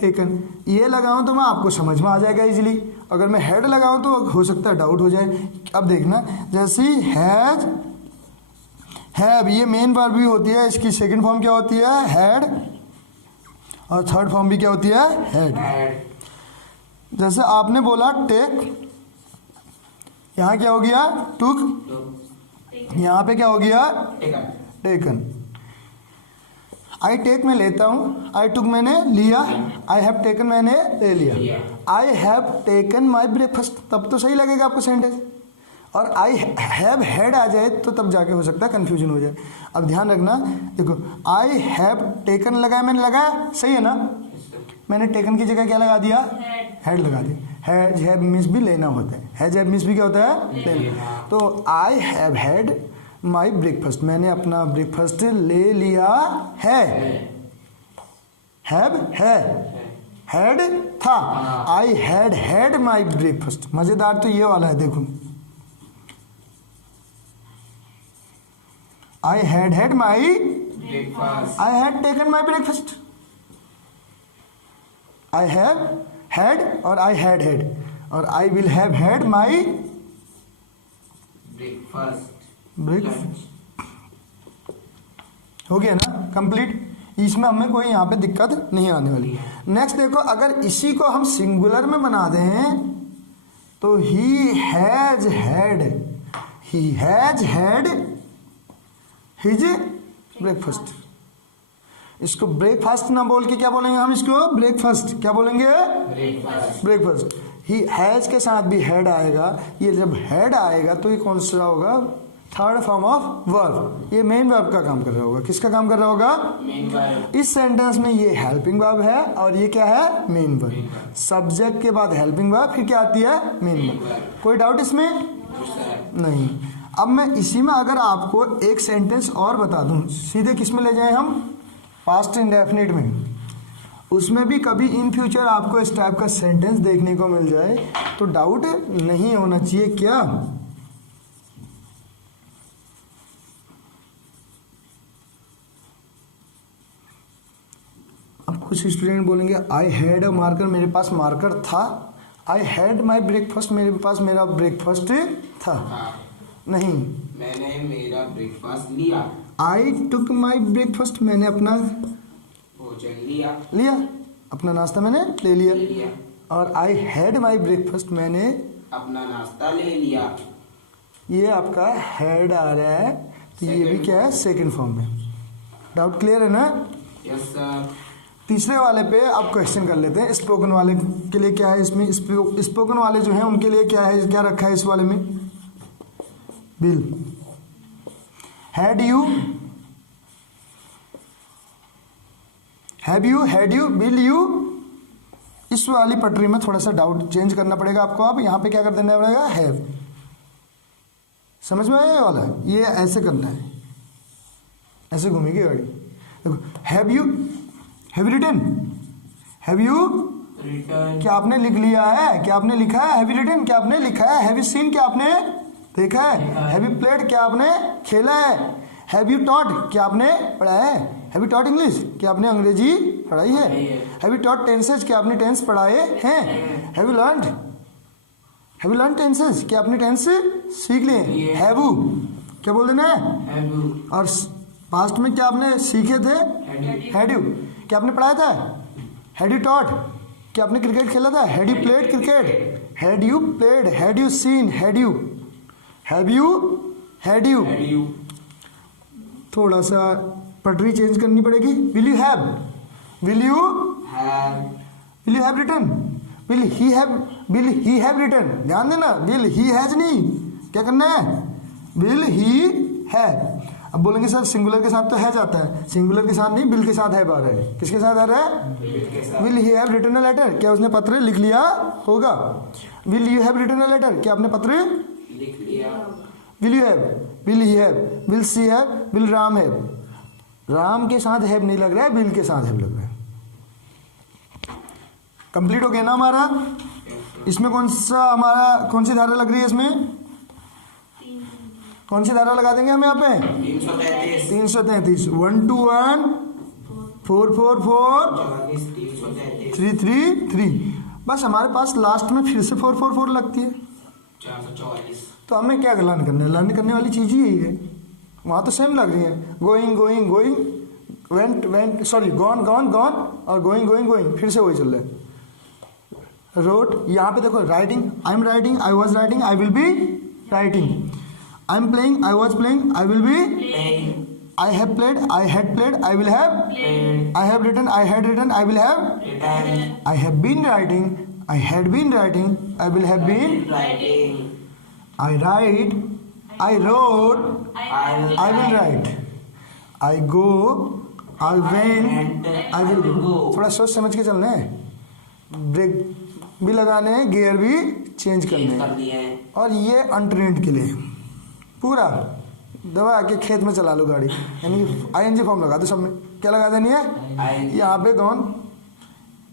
taken, ये लगाऊं तो मैं आपको समझ में आ जाएगा इजीली। अगर मैं हेड लगाऊं तो हो सकता है डाउट हो जाए। अब देखना, जैसे हैज हैव, ये मेन वर्ब भी होती है, इसकी सेकंड फॉर्म क्या होती है, हैड, और थर्ड फॉर्म भी क्या होती है, हैड। Had. जैसे आपने बोला टेक, यहाँ क्या हो गया, टुक, Took. यहाँ पे क्या हो गया, Taken. टेकन। आई टेक मैं लेता हूँ, आई टुक मैंने लिया, आई हैव टेकन मैंने ले लिया। लिया। I have taken my breakfast, तब तो सही लगेगा आपको सेंटेंस। और आई हैव हैड आ जाए तो तब जाके हो सकता है कंफ्यूजन हो जाए। अब ध्यान रखना, देखो आई हैव टेकन लगाया, मैंने लगाया, सही है ना, मैंने टेकन की जगह क्या लगा दिया, हैड लगा दिया। हैज हैव मिस भी लेना होता है, हैज हैव मिस भी क्या होता है, लेना। तो I have had my breakfast, मैंने अपना ब्रेकफास्ट ले लिया है, हैव है, हैड था, I had had my breakfast. मजेदार तो ये वाला है, देखो I had had my, Breakfast. I had taken my breakfast. I have had और आई हैड हैड, और आई will have had my Breakfast. Breakfast. हो गया ना कंप्लीट, इसमें हमें कोई यहाँ पे दिक्कत नहीं आने वाली। नेक्स्ट देखो, अगर इसी को हम सिंगुलर में बना दें तो he has had, he has had his breakfast. इसको ब्रेकफास्ट ना बोल के क्या बोलेंगे हम, इसको ब्रेकफास्ट क्या बोलेंगे, Breakfast. ब्रेकफास्ट। ही हैज के साथ भी हैड आएगा, ये जब हैड आएगा तो ये कौन सा होगा, थर्ड फॉर्म ऑफ वर्ब, ये मेन वर्ब का काम कर रहा होगा। किसका काम कर रहा होगा, Main verb. इस सेंटेंस में ये हेल्पिंग वर्ब है और ये क्या है, मेन वर्ब। सब्जेक्ट के बाद हेल्पिंग वर्ब, फिर क्या आती है, मेन वर्ब। कोई डाउट इसमें Yes, sir. नहीं। अब मैं इसी में अगर आपको एक सेंटेंस और बता दूं, सीधे किस में ले जाएं हम, पास्ट इंडेफिनिट में, उसमें भी कभी इन फ्यूचर आपको इस टाइप का सेंटेंस देखने को मिल जाए तो डाउट नहीं होना चाहिए। क्या, अब कुछ स्टूडेंट बोलेंगे आई हैड अ मार्कर, मेरे पास मार्कर था। आई हैड माई ब्रेकफास्ट, मेरे पास मेरा ब्रेकफास्ट था। हाँ. नहीं, मैंने मेरा ब्रेकफास्ट लिया, आई टुक माई ब्रेकफास्ट, मैंने अपना भोजन लिया, लिया, अपना नाश्ता मैंने ले लिया। लिया, और आई हैड माई ब्रेकफास्ट, मैंने, अपना नाश्ता ले लिया। ये आपका हैड आ रहा है तो ये भी क्या है, सेकंड फॉर्म में। डाउट क्लियर है ना? Yes sir. तीसरे वाले पे आप क्वेश्चन कर लेते हैं। स्पोकन वाले के लिए क्या है इसमें, स्पोकन वाले जो हैं उनके लिए क्या है, क्या रखा है इस वाले में? Bill. Had you, have you, had you, bill you. इस वाली पटरी में थोड़ा सा डाउट चेंज करना पड़ेगा आपको। आप यहाँ पे क्या कर देना पड़ेगा, हैव। समझ में आया ये वाला? ये ऐसे करना है, ऐसे घूमेगी गाड़ी। देखो, have you, have written, have you return. क्या आपने लिख लिया है, क्या आपने लिखा है? हैव यू रिटन क्या आपने लिखा है? हैव यू सीन क्या आपने देखा है? हैव यू प्लेड क्या आपने खेला है? हैव यू टॉट क्या आपने पढ़ा है? हैव यू टॉट इंग्लिश क्या आपने अंग्रेजी पढ़ाई है? हैव यू टॉट टेंसेज क्या आपने टेंस पढ़ाए हैं? Have you learned, have you learn tenses क्या आपने टेंस सीख लिए? हैव यू क्या बोल देना है? Have you. और पास्ट में क्या आपने सीखे थे? हैड यू क्या आपने पढ़ाया था? हैड यू टॉट क्या आपने क्रिकेट खेला था? Had you played cricket? Had you played, had you seen, had you, have you, had you. Had you. थोड़ा सा पटरी चेंज करनी पड़ेगी। Will you have, will you, have. Will you have written, will he have, will he have written. ध्यान देना, will he has नहीं, क्या करना है? Will he have. अब बोलेंगे सर सिंगुलर के साथ तो हैज आता है, सिंगुलर के साथ नहीं, विल के साथ हैव आ रहा है। किसके साथ आ रहा है? Will he have written a letter क्या उसने पत्र लिख लिया होगा? Will you have written a letter क्या आपने पत्र लिख लिया? Will you have, will he have, will she have, will Ram have. Ram के साथ हैव नहीं लग रहा है, विल के साथ हैव लग रहा है। कंप्लीट हो गया ना हमारा? इसमें कौन सा हमारा, कौन सी धारा लग रही है इसमें? कौन सी धारा लगा देंगे हम यहाँ पे? 333। 333। 1 to 1 4 4 4 44 333 3 3 3। बस हमारे पास लास्ट में फिर से 4 4 4 लगती है। 444। तो हमें क्या लर्न करना है? लर्न करने वाली चीज़ ही यही है। वहाँ तो सेम लग रही है, going going going, went went, sorry gone gone gone, और गोइंग गोइंग गोइंग, फिर से वही चल रहा है। रोट, यहाँ पे देखो writing, I am writing, I was writing, I will be writing. I am playing, I was playing, I will be playing. I have played, I had played, I will have playing. I have written, I had written, I will have return. I have been writing, I had been writing, I will have been writing. I write, I wrote, I will write. I go, I went, I will go. थोड़ा सोच समझ के चलना है। Break भी लगाने हैं, gear भी चेंज करने कर हैं। दिया है। और ये अनट्रेंड के लिए पूरा दबा के खेत में चला लो गाड़ी, यानी ING फॉर्म लगा दो सब में। क्या लगा देनी है? ING। यहाँ पे गॉन,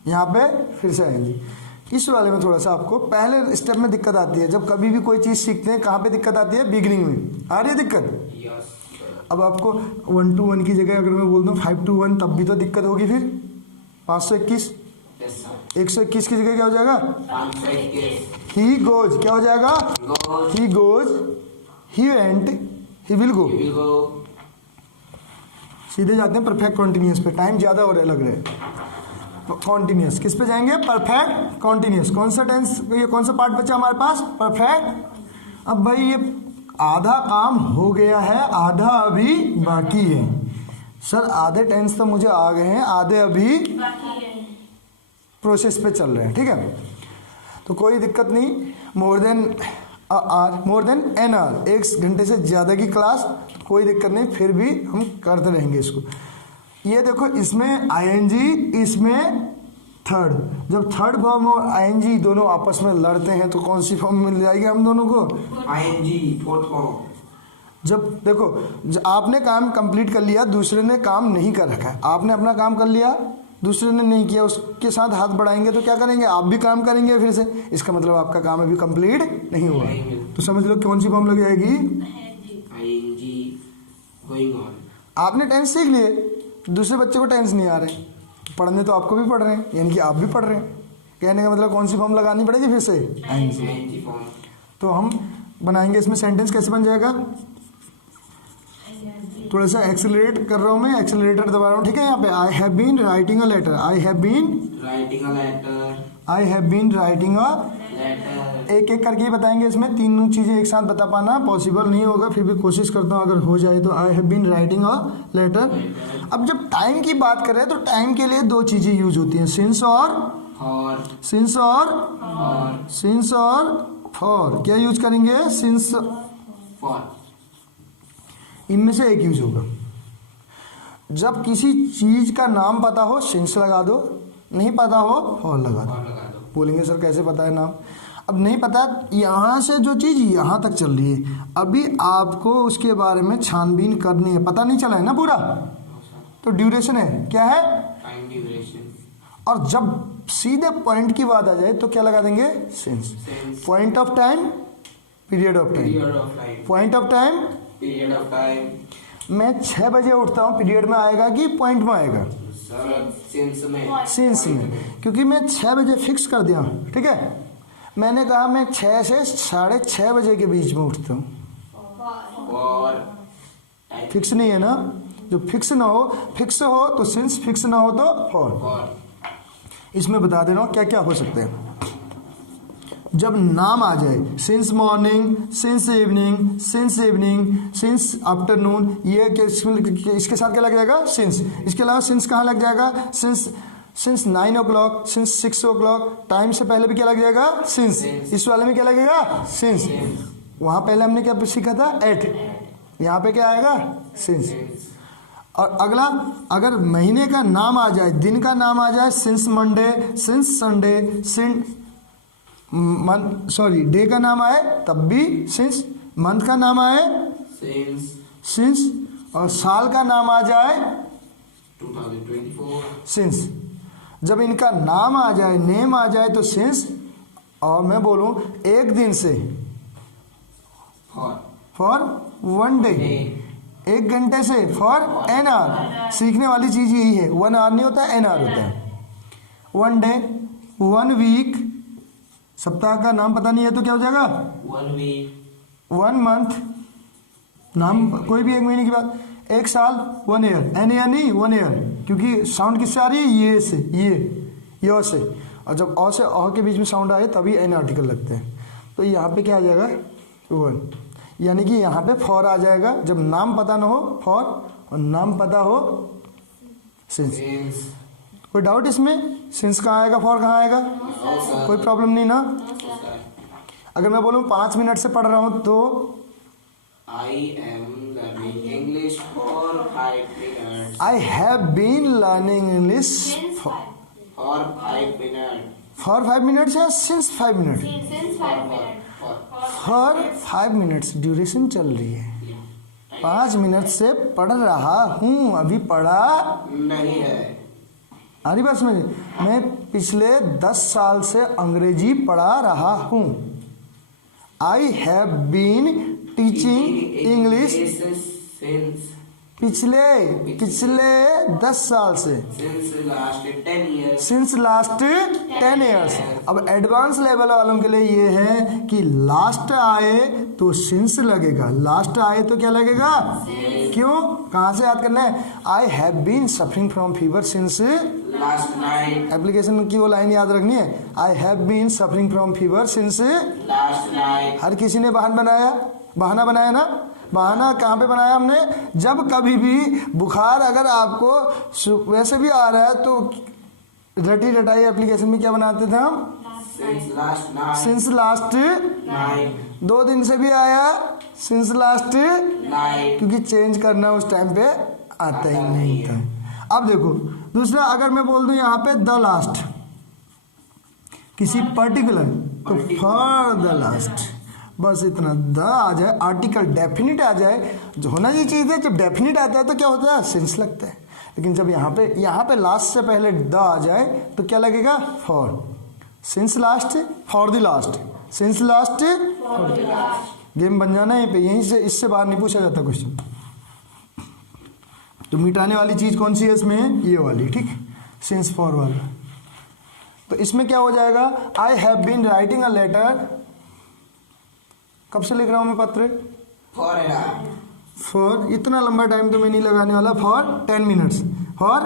यहाँ पे फिर से ING। इस वाले में थोड़ा सा आपको पहले स्टेप में दिक्कत आती है। जब कभी भी कोई चीज़ सीखते हैं, कहाँ पे दिक्कत आती है? बिगिनिंग में आ रही है दिक्कत। यस। अब आपको 1 to 1 की जगह अगर मैं बोल दूँ 5 to 1, तब भी तो दिक्कत होगी। फिर 521, यस सर। 121 की जगह क्या हो जाएगा? 521। ही गोज क्या हो जाएगा? Goes. He goes, he went, he will go. Will go. सीधे जाते हैं परफेक्ट कॉन्टिन्यूस पे, टाइम ज़्यादा हो रहा है लग रहा है। कॉन्टिन्यूस किस पे जाएंगे? Perfect continuous. कौन सा टेंस, ये कौन सा पार्ट बचा हमारे पास? परफेक्ट। अब भाई ये आधा काम हो गया है, आधा अभी बाकी है। सर आधे टेंस तो मुझे आ गए हैं, आधे अभी प्रोसेस पे चल रहे हैं। ठीक है, तो कोई दिक्कत नहीं। More than hour, more than an hour, 1 घंटे से ज़्यादा की क्लास, कोई दिक्कत नहीं, फिर भी हम करते रहेंगे इसको। ये देखो इसमें ING, इसमें थर्ड। जब थर्ड फॉर्म और ING दोनों आपस में लड़ते हैं तो कौन सी फॉर्म मिल जाएगी हम दोनों को? ING fourth form. जब देखो आपने काम कंप्लीट कर लिया, दूसरे ने काम नहीं कर रखा है, आपने अपना काम कर लिया, दूसरे ने नहीं किया, उसके साथ हाथ बढ़ाएंगे तो क्या करेंगे? आप भी काम करेंगे फिर से। इसका मतलब आपका काम अभी कंप्लीट नहीं हुआ। तो समझ लो कौन सी फॉर्म लग जाएगी? ING going on. आपने टेंस सीख लिए, दूसरे बच्चे को टेंस नहीं आ रहे, पढ़ने तो आपको भी पढ़ रहे हैं, यानी कि आप भी पढ़ रहे हैं। कहने का मतलब कौन सी फॉर्म लगानी पड़ेगी फिर से? ING form. तो हम बनाएंगे इसमें सेंटेंस कैसे बन जाएगा? थोड़ा सा एक्सेलरेट कर रहा हूँ मैं, एक्सेलरेटर दबा रहा हूँ। ठीक है, यहाँ पे I have been writing a letter, I have been writing a letter. I have been writing a, letter, एक एक करके ही बताएंगे। इसमें तीनों चीज़ें एक साथ बता पाना पॉसिबल नहीं होगा, फिर भी कोशिश करता हूँ अगर हो जाए तो। I have been writing a letter. अब जब टाइम की बात करें तो टाइम के लिए दो चीज़ें यूज होती हैं, सिंस और और सिंस और फॉर। क्या यूज करेंगे? सिंस। फॉर, इनमें से एक यूज होगा। जब किसी चीज का नाम पता हो सिंस लगा दो, नहीं पता हो फॉर लगा दो। और लगा दो। बोलेंगे सर कैसे पता है नाम? अब नहीं पता, यहाँ से जो चीज़ यहाँ तक चल रही है, अभी आपको उसके बारे में छानबीन करनी है, पता नहीं चला है ना पूरा, तो ड्यूरेशन है। क्या है? टाइम ड्यूरेशन, और जब सीधे पॉइंट की बात आ जाए तो क्या लगा देंगे? Since. Since, point of time, period of time. Period of time, point of time, period of time. मैं 6 बजे उठता हूँ, पीरियड में आएगा कि पॉइंट में आएगा? सर सिंस में, सिंस में, क्योंकि मैं 6 बजे फिक्स कर दिया हूँ, ठीक है। मैंने कहा मैं 6 से 6:30 बजे के बीच में उठता हूँ, और फिक्स नहीं है ना। जो फिक्स ना हो, फिक्स हो तो सिंस, फिक्स ना हो तो फॉर। फॉर, इसमें बता दे रहा हूँ क्या क्या हो सकते हैं। जब नाम आ जाए, since morning, since evening, since afternoon, ये इसके साथ क्या लग जाएगा? सिंस। इसके अलावा सिंस कहाँ लग जाएगा? Since 9 o'clock, since 6 o'clock, time से पहले भी क्या लग जाएगा? सिंस। इस वाले में क्या लगेगा? सिंस। वहाँ पहले हमने क्या सीखा था? एट। यहाँ पे क्या आएगा? सिंस। और अगला, अगर महीने का नाम आ जाए, दिन का नाम आ जाए, since Monday, since Sunday, day का नाम आए तब भी सिंस, मंथ का नाम आए सिंस, और साल का नाम आ जाए 2024, सिंस। जब इनका नाम आ जाए, नेम आ जाए तो सिंस, और मैं बोलूं एक दिन से फॉर 1 डे, एक घंटे से फॉर एन आवर। सीखने वाली चीज यही है, 1 आवर नहीं होता, एन आवर होता है। 1 डे, 1 वीक, सप्ताह का नाम पता नहीं है तो क्या हो जाएगा? 1 week, 1 मंथ, नाम कोई भी एक महीने की बात। 1 साल, 1 ईयर, एन ईयर नहीं 1 ईयर, क्योंकि साउंड किससे आ रही है? ये से, ये से। और जब अ से अ के बीच में साउंड आए तभी एन आर्टिकल लगते हैं। तो यहाँ पे क्या आ जाएगा? 1, यानी कि यहाँ पे फॉर आ जाएगा। जब नाम पता ना हो फॉर, और नाम पता हो सिंस। since, कोई डाउट इसमें? सिंस कहाँ आएगा, फॉर कहाँ आएगा? कोई प्रॉब्लम नहीं ना। अगर मैं बोलूँ 5 मिनट से पढ़ रहा हूँ तो I am learning English for 5 minutes. I have been learning English Since 5. For 5 minutes. For 5 minutes या since 5 minute? Since 5 minutes. For 5 minutes duration चल रही है। 5 मिनट से पढ़ रहा हूँ, अभी पढ़ा नहीं है। आ रही बात समझ? मैं पिछले 10 साल से अंग्रेजी पढ़ा रहा हूँ। I have been teaching English since पिछले 10 साल से, last 10 years. Since last 10 years. अब एडवांस लेवल वालों के लिए ये है कि लास्ट आए तो सिंस लगेगा, लास्ट आए तो क्या लगेगा? क्यों? कहाँ से याद करना है? I have been suffering from fever since, Last night. Application की वो लाइन याद रखनी है। I have been suffering from fever since. Last night. हर किसी ने बहाना बनाया ना। बहाना कहाँ पे बनाया हमने? जब कभी भी बुखार अगर आपको वैसे भी आ रहा है तो रटी रटाई एप्लीकेशन में क्या बनाते थे हम? Since last night. Since last Night. 2 दिन से भी आया सिंस लास्ट, Night. क्योंकि चेंज करना उस टाइम पे आता ही नहीं था। अब देखो दूसरा, अगर मैं बोल दूं यहाँ पे द लास्ट, किसी पर्टिकुलर, तो फॉर द लास्ट, बस इतना। द आ जाए, आर्टिकल डेफिनिट आ जाए, जो होना ये चीज़ है। जब डेफिनिट आता है तो क्या होता है? सिंस लगता है। लेकिन जब यहाँ पे लास्ट से पहले द आ जाए तो क्या लगेगा? For. Since last, for the last, since last, game बन जाना यहीं पे, यहीं से, इससे बाहर नहीं पूछा जाता क्वेश्चन। तो मिटाने वाली चीज कौन सी है इसमें? ये वाली, ठीक, सिंस फॉर वाला। तो इसमें क्या हो जाएगा? I have been writing a letter, कब से लिख रहा हूं मैं पत्र? For फॉर, इतना लंबा टाइम तो मैं नहीं लगाने वाला, for 10 minutes, for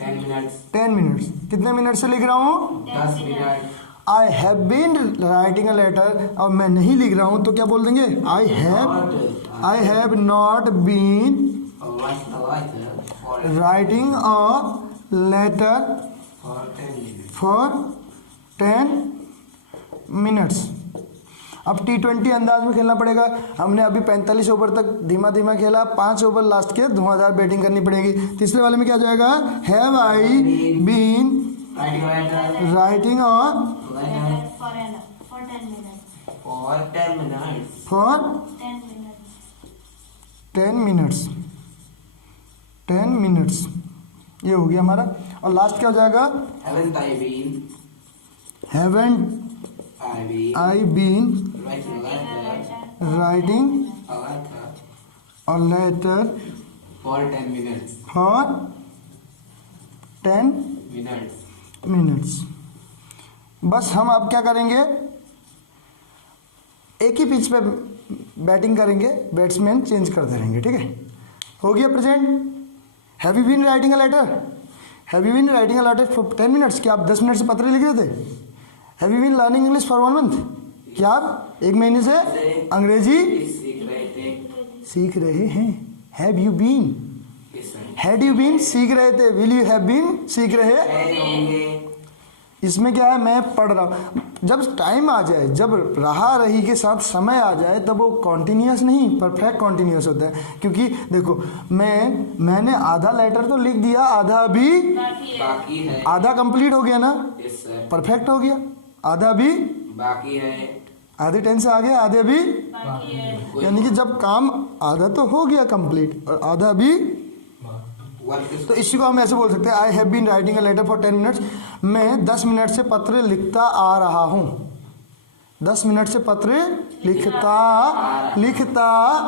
10 minutes. 10 minutes. कितने मिनट से लिख रहा हूँ? 10 minute. I have been writing a letter, और मैं नहीं लिख रहा हूँ तो क्या बोल देंगे? I have not been What's the letter? For writing a letter 10 minutes. For 10 minutes. अब T20 अंदाज में खेलना पड़ेगा। हमने अभी 45 ओवर तक धीमा धीमा खेला, 5 ओवर लास्ट के धुआंधार बैटिंग करनी पड़ेगी। तीसरे वाले में क्या जाएगा? Have I been Writing a letter. Writing a Letter for 10 minutes. for 10 minutes. For 10 minutes. 10 minutes. ये हो गया हमारा। और लास्ट क्या हो जाएगा? Haven't I been? Haven't I been I been writing a letter. Writing A letter a letter for 10 minutes. For 10 Minutes. Minutes. बस हम अब क्या करेंगे? एक ही पिच पे बैटिंग करेंगे, बैट्समैन चेंज करते रहेंगे। ठीक है, हो गया present. Have you been writing a letter? Have you been writing a letter for 10 minutes? क्या आप 10 मिनट से पत्र लिख रहे थे? Have you been learning English for 1 month? क्या आप 1 महीने से अंग्रेजी सीख रहे हैं? Have you been, had you been सीख रहे थे, विल यू हैव बीन सीख रहे। इसमें क्या है? मैं पढ़ रहा हूँ। जब टाइम आ जाए, जब रहा रही के साथ समय आ जाए, तब वो कॉन्टिन्यूस नहीं, परफेक्ट कॉन्टिन्यूस होता है। क्योंकि देखो, मैंने आधा लेटर तो लिख दिया, आधा अभी बाकी है. आधा कंप्लीट हो गया ना, Yes, sir. परफेक्ट हो गया। आधा अभी, बाकी है. आधे टेंस आ गए, आधे अभी, कोई यानी कि जब काम आधा तो हो गया कंप्लीट और आधा अभी। work is तो इसी को हम ऐसे बोल सकते हैं, I have been writing a letter for 10 minutes. मैं 10 मिनट से पत्र लिखता आ रहा हूँ। 10 मिनट से पत्र लिखता आ रहा.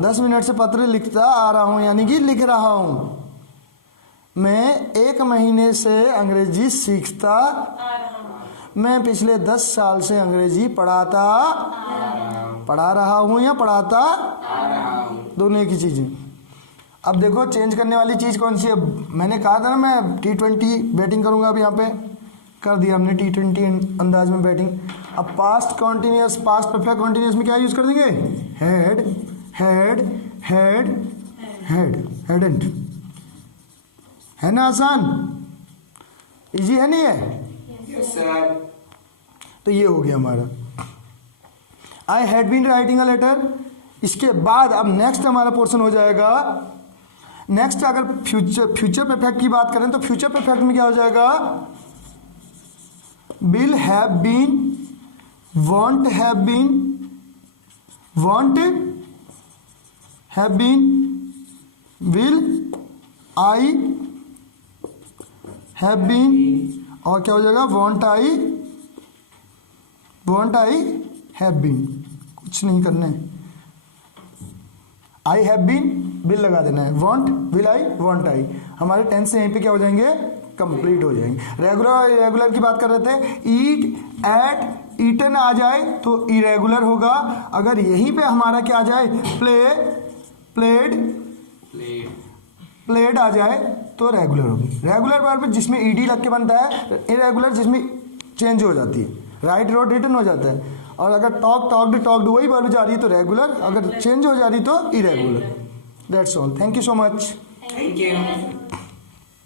10 मिनट से पत्र लिखता आ रहा हूँ, यानी कि लिख रहा हूँ। मैं 1 महीने से अंग्रेजी सीखता, मैं पिछले 10 साल से अंग्रेजी पढ़ा रहा हूँ या पढ़ाता, आ रहा हूँ. दोनों एक ही चीज़ें। अब देखो, चेंज करने वाली चीज़ कौन सी है? मैंने कहा था ना मैं T20 बैटिंग करूँगा। अब यहाँ पे कर दिया हमने T20 अंदाज में बैटिंग। अब past continuous, past perfect continuous में क्या यूज़ कर देंगे? Had, had, had, had, hadn't. है ना आसान? इजी है नहीं है? Yes, sir. तो ये हो गया हमारा I had been writing a letter. इसके बाद अब नेक्स्ट हमारा पोर्शन हो जाएगा। नेक्स्ट अगर फ्यूचर परफेक्ट की बात करें तो फ्यूचर परफेक्ट में क्या हो जाएगा? Will have been, won't have been, won't have been, will I have been, और क्या हो जाएगा? Won't I have been. कुछ नहीं करना है, आई हैव बीन, विल लगा देना है। Want, will I, want I. हमारे टेंस से यहीं पे क्या हो जाएंगे? कंप्लीट हो जाएंगे। रेगुलर, इरेगुलर की बात कर रहे थे। ईट, एट, ईटन आ जाए तो इरेगुलर होगा। अगर यहीं पे हमारा क्या आ जाए? प्लेड आ जाए तो रेगुलर होगी। रेगुलर वर्ब जिसमें ईडी लग के बनता है, इरेगुलर जिसमें चेंज हो जाती है, राइट, रोड, रिटन हो जाता है। और अगर टॉक्ड वही वर्ब जा रही है तो रेगुलर, अगर चेंज हो जा रही तो irregular. That's all. Thank you so much. Thank you.